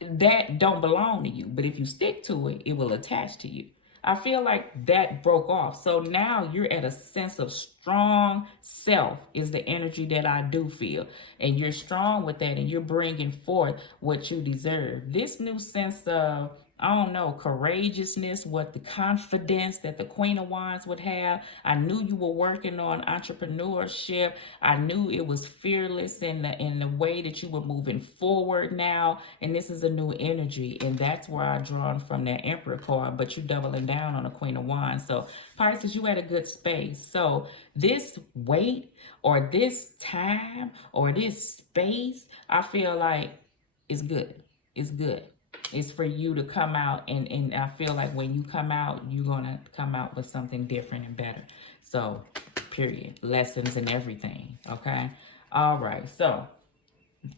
that don't belong to you. But if you stick to it, it will attach to you. I feel like that broke off. So now you're at a sense of strong self, is the energy that I do feel. And you're strong with that, and you're bringing forth what you deserve. This new sense of, I don't know, courageousness, what the confidence that the Queen of Wands would have. I knew you were working on entrepreneurship. I knew it was fearless in the way that you were moving forward now. And this is a new energy. And that's where I drawn from that Emperor card. But you doubling down on the Queen of Wands. So Pisces, you had a good space. So this weight or this time or this space, I feel like is good. It's good. It's for you to come out, and I feel like when you come out, you're going to come out with something different and better. So, period. Lessons and everything, okay? All right, so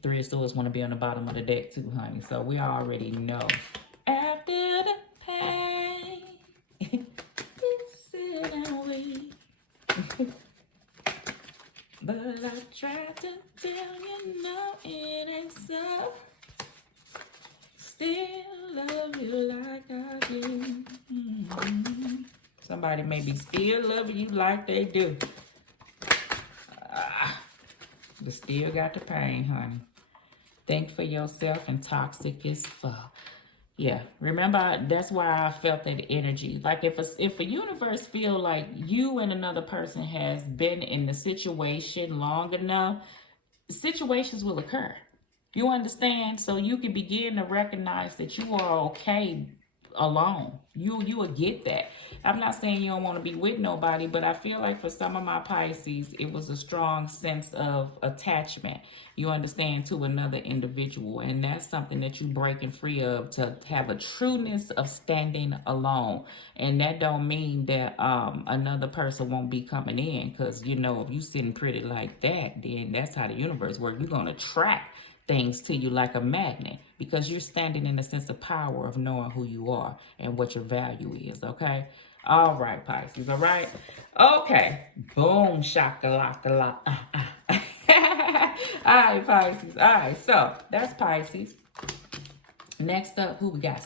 Three of Swords want to be on the bottom of the deck too, honey. So, we already know. After the pain, sit and wait. But I tried to tell you, no, it ain't so. Still love you like I do. Somebody may be still loving you like they do. But still got the pain, honey. Think for yourself, and toxic as fuck. Yeah, remember, that's why I felt that energy. Like if a universe feel like you and another person has been in the situation long enough, situations will occur. You understand? So you can begin to recognize that you are okay alone. You will get that. I'm not saying you don't want to be with nobody, but I feel like for some of my Pisces, it was a strong sense of attachment. You understand, to another individual, and that's something that you breaking free of, to have a trueness of standing alone. And that don't mean that another person won't be coming in, because if you sitting pretty like that, then that's how the universe works. You're gonna attract things to you like a magnet, because you're standing in a sense of power of knowing who you are and what your value is, okay? All right, Pisces, all right? Okay, boom, shakalaka. All right, Pisces. All right, so that's Pisces. Next up, who we got?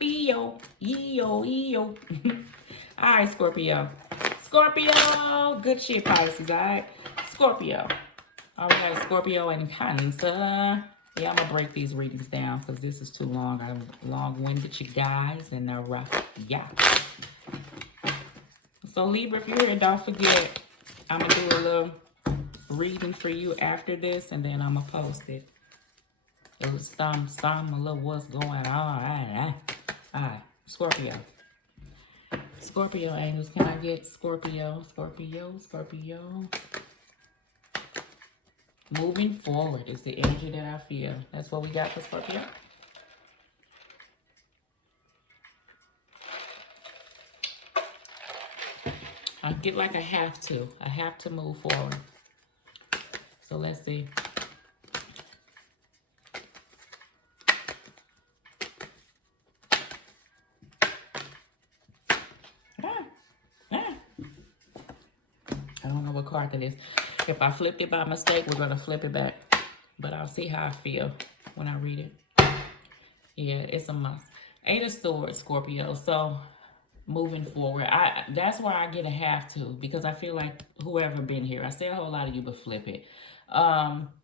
Yo, yo, yo. All right, Scorpio. Scorpio, good shit, Pisces, all right? Scorpio. All right, Scorpio and Cancer. Yeah, I'm going to break these readings down because this is too long. I'm long-winded, you guys. And yeah. So, Libra, if you're here, don't forget, I'm going to do a little reading for you after this, and then I'm going to post it. It was some a little what's going on. All right. Scorpio. Scorpio angels, can I get Scorpio? Moving forward is the energy that I feel. That's what we got for Scorpio. I get like I have to move forward. So let's see. I don't know what card that is. If I flipped it by mistake, we're going to flip it back. But I'll see how I feel when I read it. Yeah, it's a must. 8 of Swords, Scorpio. So, moving forward, that's why I get a have to. Because I feel like whoever been here, I say a whole lot of you, but flip it.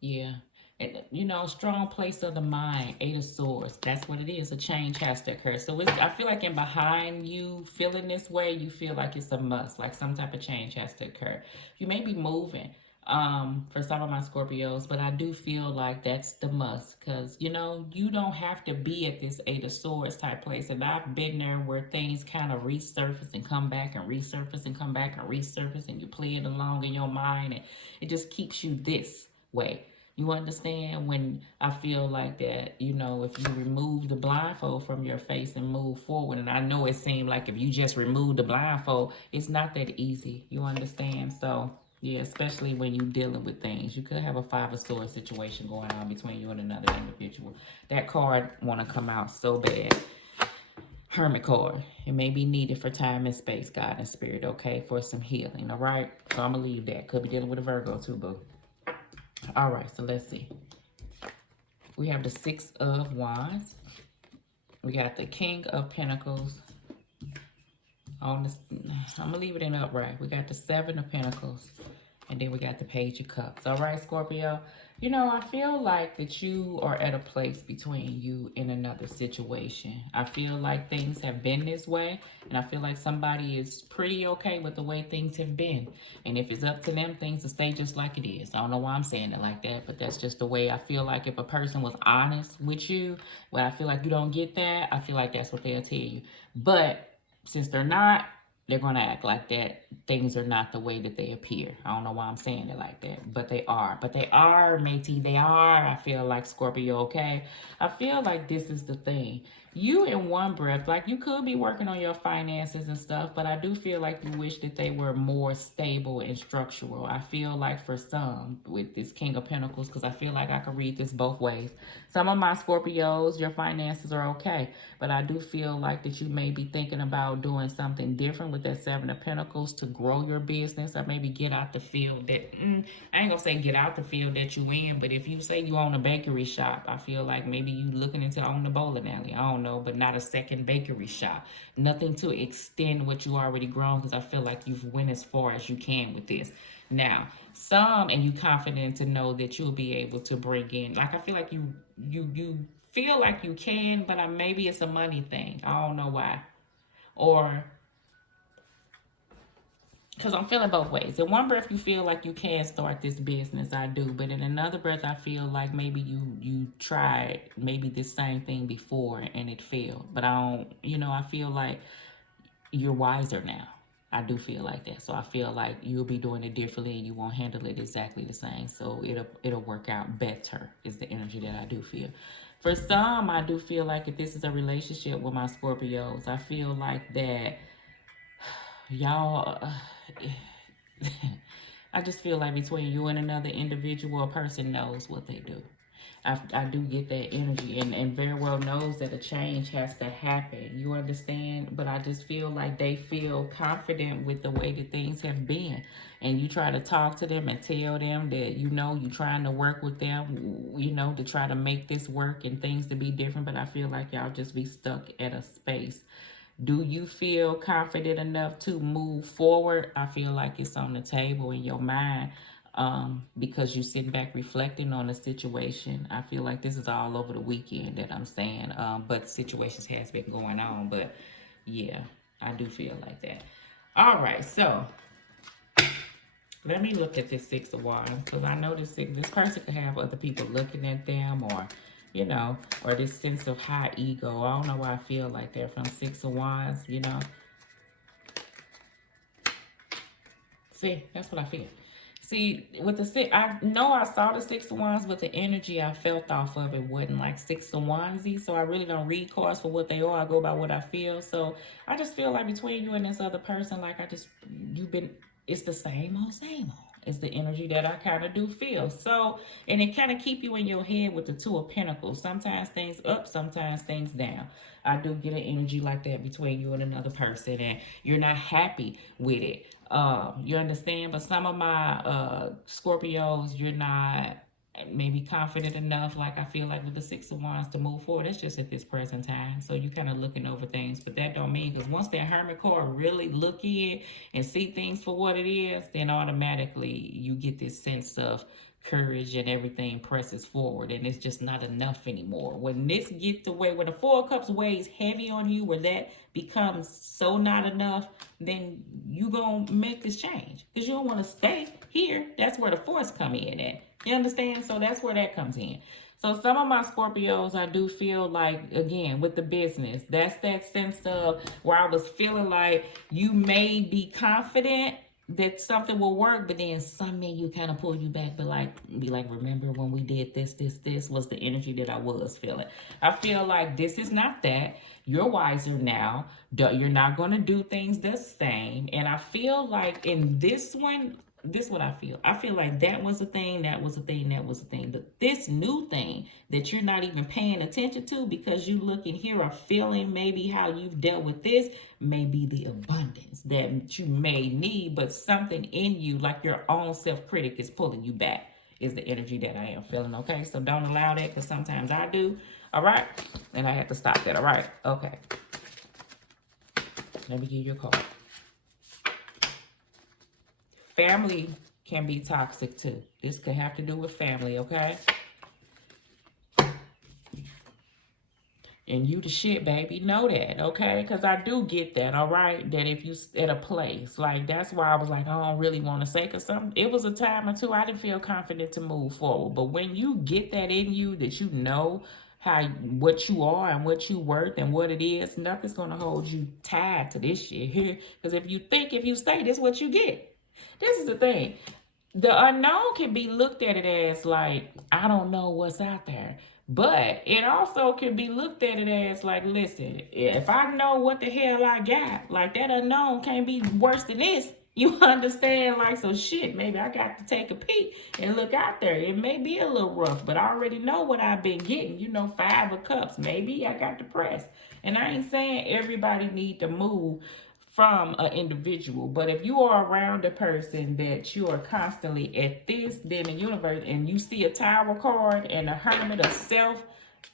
Yeah. And, you know, strong place of the mind, 8 of Swords. That's what it is. A change has to occur. So I feel like in behind you feeling this way, you feel like it's a must. Like some type of change has to occur. You may be moving for some of my Scorpios, but I do feel like that's the must. Because, you know, you don't have to be at this 8 of Swords type place. And I've been there where things kind of resurface and come back and resurface and come back and resurface. And you play it along in your mind. And it just keeps you this way. You understand when I feel like that, you know, if you remove the blindfold from your face and move forward, and I know it seemed like if you just remove the blindfold, it's not that easy. You understand? So, yeah, especially when you're dealing with things. You could have a 5 of Swords situation going on between you and another individual. That card want to come out so bad. Hermit card. It may be needed for time and space, God and spirit, okay, for some healing, all right? So I'm going to leave that. Could be dealing with a Virgo too, boo. All right, so let's see. We have the 6 of Wands. We got the King of Pentacles. I'm going to leave it in upright. We got the 7 of Pentacles. And then we got the Page of Cups. All right, Scorpio. You know, I feel like that you are at a place between you and another situation. I feel like things have been this way. And I feel like somebody is pretty okay with the way things have been. And if it's up to them, things will stay just like it is. I don't know why I'm saying it like that, but that's just the way I feel like if a person was honest with you, when I feel like you don't get that, I feel like that's what they'll tell you. But since they're not, they're going to act like that things are not the way that they appear. I don't know why I'm saying it like that, but they are. But they are, matey, they are. I feel like Scorpio, okay? I feel like this is the thing. You in one breath, like you could be working on your finances and stuff, but I do feel like you wish that they were more stable and structural. I feel like for some, with this King of Pentacles, because I feel like I can read this both ways. Some of my Scorpios, your finances are okay, but I do feel like that you may be thinking about doing something different with that 7 of Pentacles to grow your business, or maybe get out the field that, I ain't gonna say get out the field that you in, but if you say you own a bakery shop, I feel like maybe you looking into own a bowling alley. I don't know, but not a second bakery shop. Nothing to extend what you already grown, because I feel like you've went as far as you can with this. Now, and you confident to know that you'll be able to bring in, like I feel like you feel like you can, but maybe it's a money thing. I don't know why. Or because I'm feeling both ways. In one breath, you feel like you can start this business. I do. But in another breath, I feel like maybe you tried maybe this same thing before and it failed. But I don't, you know, I feel like you're wiser now. I do feel like that. So I feel like you'll be doing it differently and you won't handle it exactly the same. So it'll work out better is the energy that I do feel. For some, I do feel like if this is a relationship with my Scorpios, I feel like that y'all, I just feel like between you and another individual, a person knows what they do. I do get that energy, and very well knows that a change has to happen. You understand? But I just feel like they feel confident with the way that things have been. And you try to talk to them and tell them that, you know, you're trying to work with them, you know, to try to make this work and things to be different. But I feel like y'all just be stuck at a space. Do you feel confident enough to move forward? I feel like it's on the table in your mind, because you sit back reflecting on the situation. I feel like this is all over the weekend that I'm saying, but situations has been going on. But yeah, I do feel like that. All right, so let me look at this Six of Wands, because I know this person could have other people looking at them, or, you know, or this sense of high ego. I don't know why I feel like that from Six of Wands, you know. See, that's what I feel. See, with the six, I know I saw the Six of Wands, but the energy I felt off of it wasn't like Six of Wandsy. So I really don't read cards for what they are. I go by what I feel. So I just feel like between you and this other person, like it's the same old, same old. It's the energy that I kind of do feel. So, and it kind of keep you in your head with the Two of Pentacles. Sometimes things up, sometimes things down. I do get an energy like that between you and another person, and you're not happy with it. You understand? But some of my Scorpios, you're not maybe confident enough, like I feel like with the Six of Wands, to move forward. It's just at this present time. So you kind of looking over things, but that don't mean, because once that Hermit card really look in and see things for what it is, then automatically you get this sense of courage and everything presses forward, and it's just not enough anymore. When this gets away, when the Four of Cups weighs heavy on you, where that becomes so not enough, then you gonna make this change, because you don't want to stay here. That's where the force come in at. You understand? So that's where that comes in. So some of my Scorpios, I do feel like, again, with the business, that's that sense of where I was feeling like you may be confident that something will work, but then some in you kind of pull you back, but be like, remember when we did this was the energy that I was feeling. I feel like this is not that. You're wiser now. You're not going to do things the same. And I feel like in this one, this is what I feel. I feel like that was a thing, that was a thing, that was a thing. But this new thing that you're not even paying attention to, because you look and hear or feeling maybe how you've dealt with this, may be the abundance that you may need, but something in you, like your own self-critic, is pulling you back, is the energy that I am feeling, okay? So don't allow that, because sometimes I do, all right? And I have to stop that, all right? Okay. Let me give you a card. Family can be toxic too. This could have to do with family, okay? And you the shit, baby. Know that, okay? Because I do get that, all right? That if you at a place, like, that's why I was like, I don't really want to say, because it was a time or two I didn't feel confident to move forward. But when you get that in you, that you know what you are and what you worth and what it is, nothing's going to hold you tied to this shit here. Because if you stay, this is what you get. This is the thing. The unknown can be looked at it as like, I don't know what's out there. But it also can be looked at it as like, listen, if I know what the hell I got, like, that unknown can't be worse than this. You understand? Like, so shit, maybe I got to take a peek and look out there. It may be a little rough, but I already know what I've been getting. You know, 5 of Cups. Maybe I got depressed. And I ain't saying everybody need to move from an individual, but if you are around a person that you are constantly at this, then the universe, and you see a Tower card and a Hermit of Self,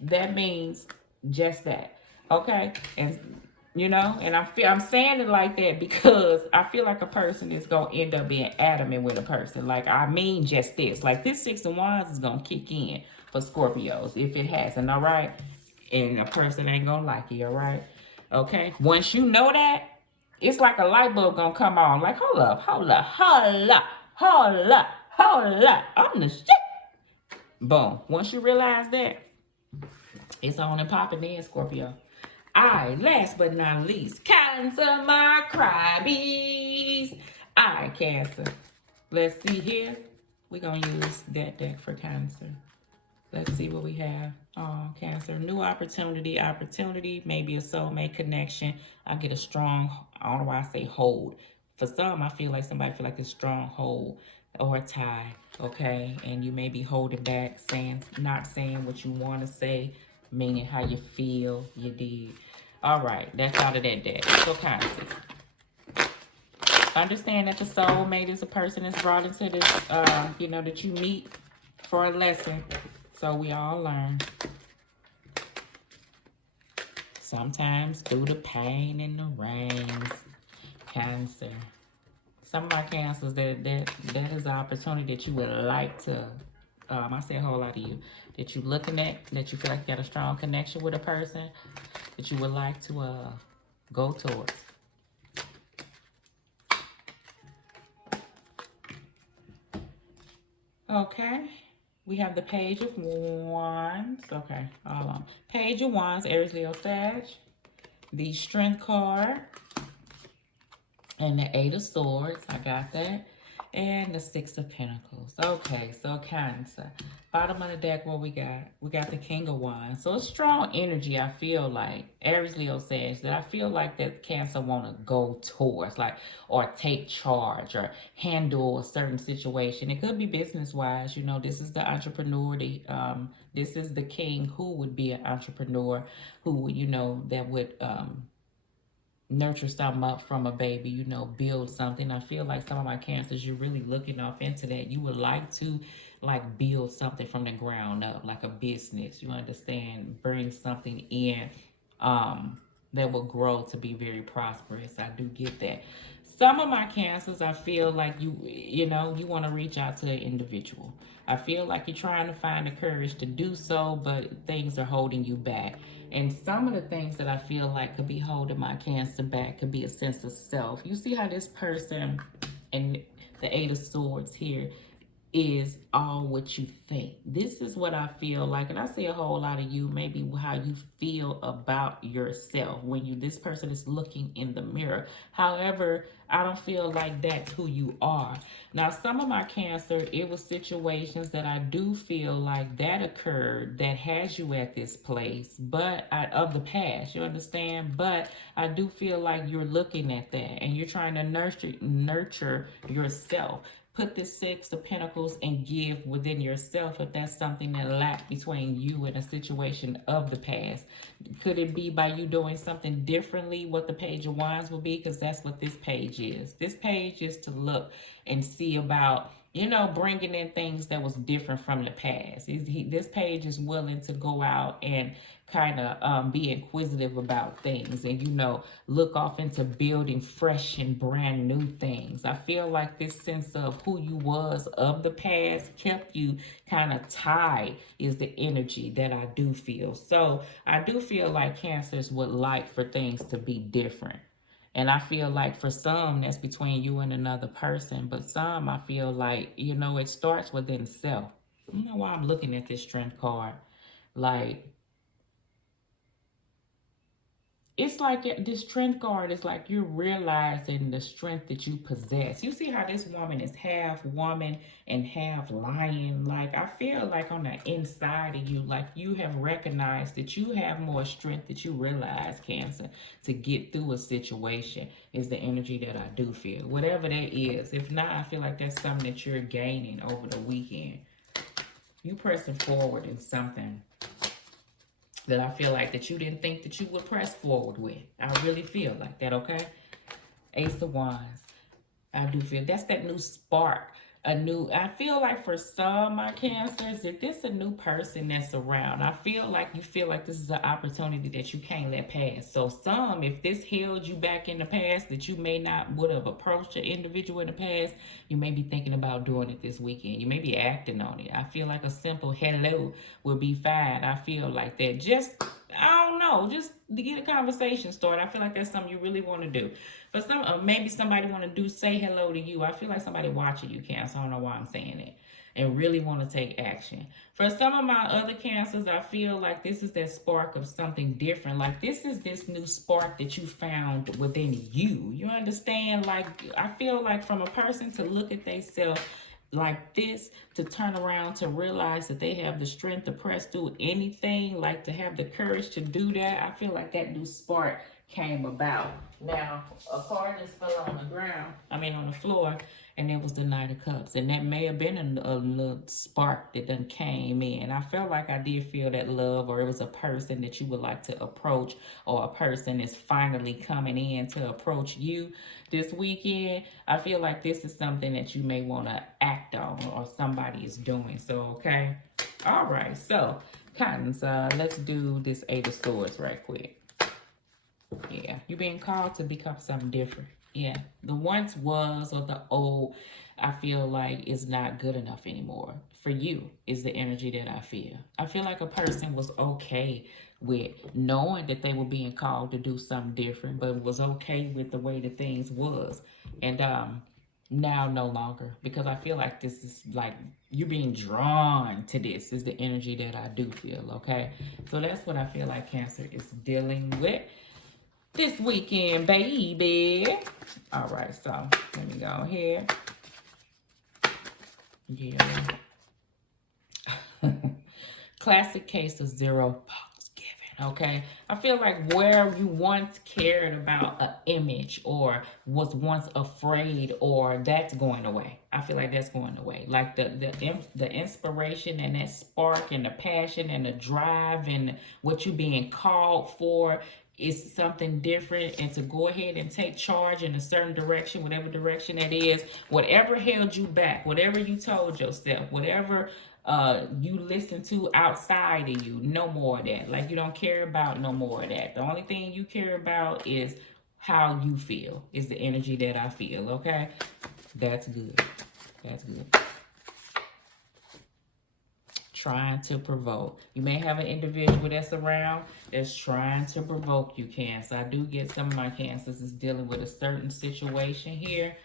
that means just that, okay? And you know, and I'm saying it like that because I feel like a person is gonna end up being adamant with a person. Like, I mean just this. Like, this Six of Wands is gonna kick in for Scorpios if it hasn't, all right? And a person ain't gonna like you, all right? Okay? Once you know that, it's like a light bulb gonna come on. Like, hold up, hold up, hold up, hold up, hold up. I'm the shit. Boom. Once you realize that, it's on and popping in, Scorpio. Alright, last but not least, Cancer, my crybabies. Alright, Cancer. Let's see here. We're gonna use that deck for Cancer. Let's see what we have. Oh, Cancer. New opportunity, maybe a soulmate connection. I get a strong, I don't know why I say hold. For some, I feel like somebody feel like a strong hold or a tie, okay? And you may be holding back, not saying what you want to say, meaning how you feel you did. All right, that's out of that deck. So Cancer, understand that the soulmate is a person that's brought into this, that you meet for a lesson. So we all learn. Sometimes through the pain and the rains. Cancer. Some of my cancers, that is an opportunity that you would like to, I say a whole lot of you, that you looking at, that you feel like you got a strong connection with a person, that you would like to go towards. Okay. We have the Page of Wands. Okay, hold on. Page of Wands, Aries, Leo, Sag. The Strength card. And the Eight of Swords. I got that. And the Six of Pentacles. Okay, so Cancer. Bottom of the deck, what we got? We got the King of Wands. So it's strong energy, I feel like. Aries, Leo, Sag. That I feel like that Cancer want to go towards, like, or take charge, or handle a certain situation. It could be business-wise. You know, this is the entrepreneur. This is the king who would be an entrepreneur, who, that would... nurture something up from a baby, build something. I feel like some of my cancers, you're really looking off into that. You would like to build something from the ground up, like a business, you understand, bring something in that will grow to be very prosperous. I do get that. Some of my cancers, I feel like you want to reach out to an individual. I feel like you're trying to find the courage to do so, but things are holding you back. And some of the things that I feel like could be holding my Cancer back could be a sense of self. You see how this person, and the Eight of Swords here, is all what you think. This is what I feel like, and I see a whole lot of you, maybe how you feel about yourself when this person is looking in the mirror. However, I don't feel like that's who you are. Now, some of my Cancer, it was situations that I do feel like that occurred that has you at this place, but of the past, you understand? But I do feel like you're looking at that and you're trying to nurture yourself. Put the Six of Pentacles and give within yourself if that's something that lacked between you and a situation of the past. Could it be by you doing something differently, what the Page of Wands will be? Because that's what this page is. This page is to look and see about, bringing in things that was different from the past. This page is willing to go out and kind of be inquisitive about things and, look off into building fresh and brand new things. I feel like this sense of who you was of the past kept you kind of tied is the energy that I do feel. So I do feel like Cancers would like for things to be different. And I feel like for some, that's between you and another person. But some, I feel like, it starts within self. I don't know why I'm looking at this Strength card. Like, it's like this Strength card is like you're realizing the strength that you possess. You see how this woman is half woman and half lion. Like, I feel like on the inside of you, like you have recognized that you have more strength that you realize, Cancer, to get through a situation is the energy that I do feel. Whatever that is. If not, I feel like that's something that you're gaining over the weekend. You pressing forward in something that I feel like that you didn't think that you would press forward with. I really feel like that, okay? Ace of Wands. I do feel that's that new spark. I feel like for some, my Cancers, if this a new person that's around, I feel like you feel like this is an opportunity that you can't let pass. So some, if this held you back in the past, that you may not would have approached an individual in the past, you may be thinking about doing it this weekend. You may be acting on it. I feel like a simple hello will be fine. I feel like that. Just, I don't know, just to get a conversation started. I feel like that's something you really want to do. For some, maybe somebody want to say hello to you. I feel like somebody watching you, Cancer. I don't know why I'm saying it. And really want to take action. For some of my other Cancers, I feel like this is that spark of something different. Like this is this new spark that you found within you. You understand? Like I feel like from a person to look at themselves like this, to turn around to realize that they have the strength to press through anything, like to have the courage to do that. I feel like that new spark came about. Now, a card just fell on the ground, on the floor, and it was the Knight of Cups. And that may have been a little spark that done came in. I felt like I did feel that love, or it was a person that you would like to approach, or a person is finally coming in to approach you this weekend. I feel like this is something that you may want to act on, or somebody is doing. So, okay. All right. So, Cottons, let's do this Eight of Swords right quick. Yeah, you're being called to become something different. Yeah, the once was, or the old, I feel like is not good enough anymore. For you is the energy that I feel. I feel like a person was okay with knowing that they were being called to do something different, but was okay with the way that things was. And now no longer, because I feel like this is like you being drawn to this is the energy that I do feel. Okay, so that's what I feel like Cancer is dealing with this weekend, baby. All right, so let me go here. Yeah. Classic case of zero fucks given, okay? I feel like where you once cared about an image, or was once afraid, or that's going away. I feel like that's going away. Like the inspiration and that spark and the passion and the drive and what you being called for is something different, and to go ahead and take charge in a certain direction, whatever direction it is, whatever held you back, whatever you told yourself, whatever you listen to outside of you, no more of that. Like, you don't care about no more of that. The only thing you care about is how you feel, is the energy that I feel, okay? That's good. That's good. Trying to provoke. You may have an individual that's around that's trying to provoke you, Cancer. I do get some of my Cancers is dealing with a certain situation here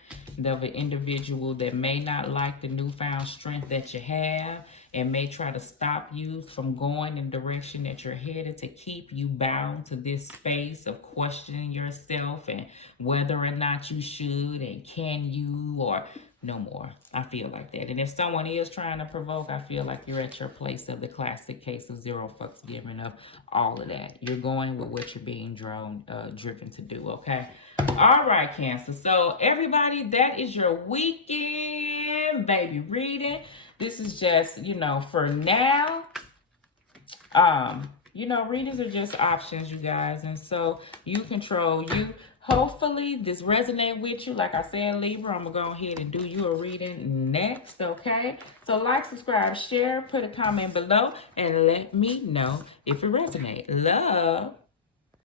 of an individual that may not like the newfound strength that you have, and may try to stop you from going in the direction that you're headed, to keep you bound to this space of questioning yourself and whether or not you should and can you, or no more. I feel like that. And if someone is trying to provoke, I feel like you're at your place of the classic case of zero fucks given, of all of that. You're going with what you're being driven to do, okay? All right, Cancer. So, everybody, that is your weekend baby reading. This is just, for now. Readings are just options, you guys. And so, you control you. Hopefully this resonates with you. Like I said, Libra, I'm going to go ahead and do you a reading next, okay? So like, subscribe, share, put a comment below, and let me know if it resonates. Love.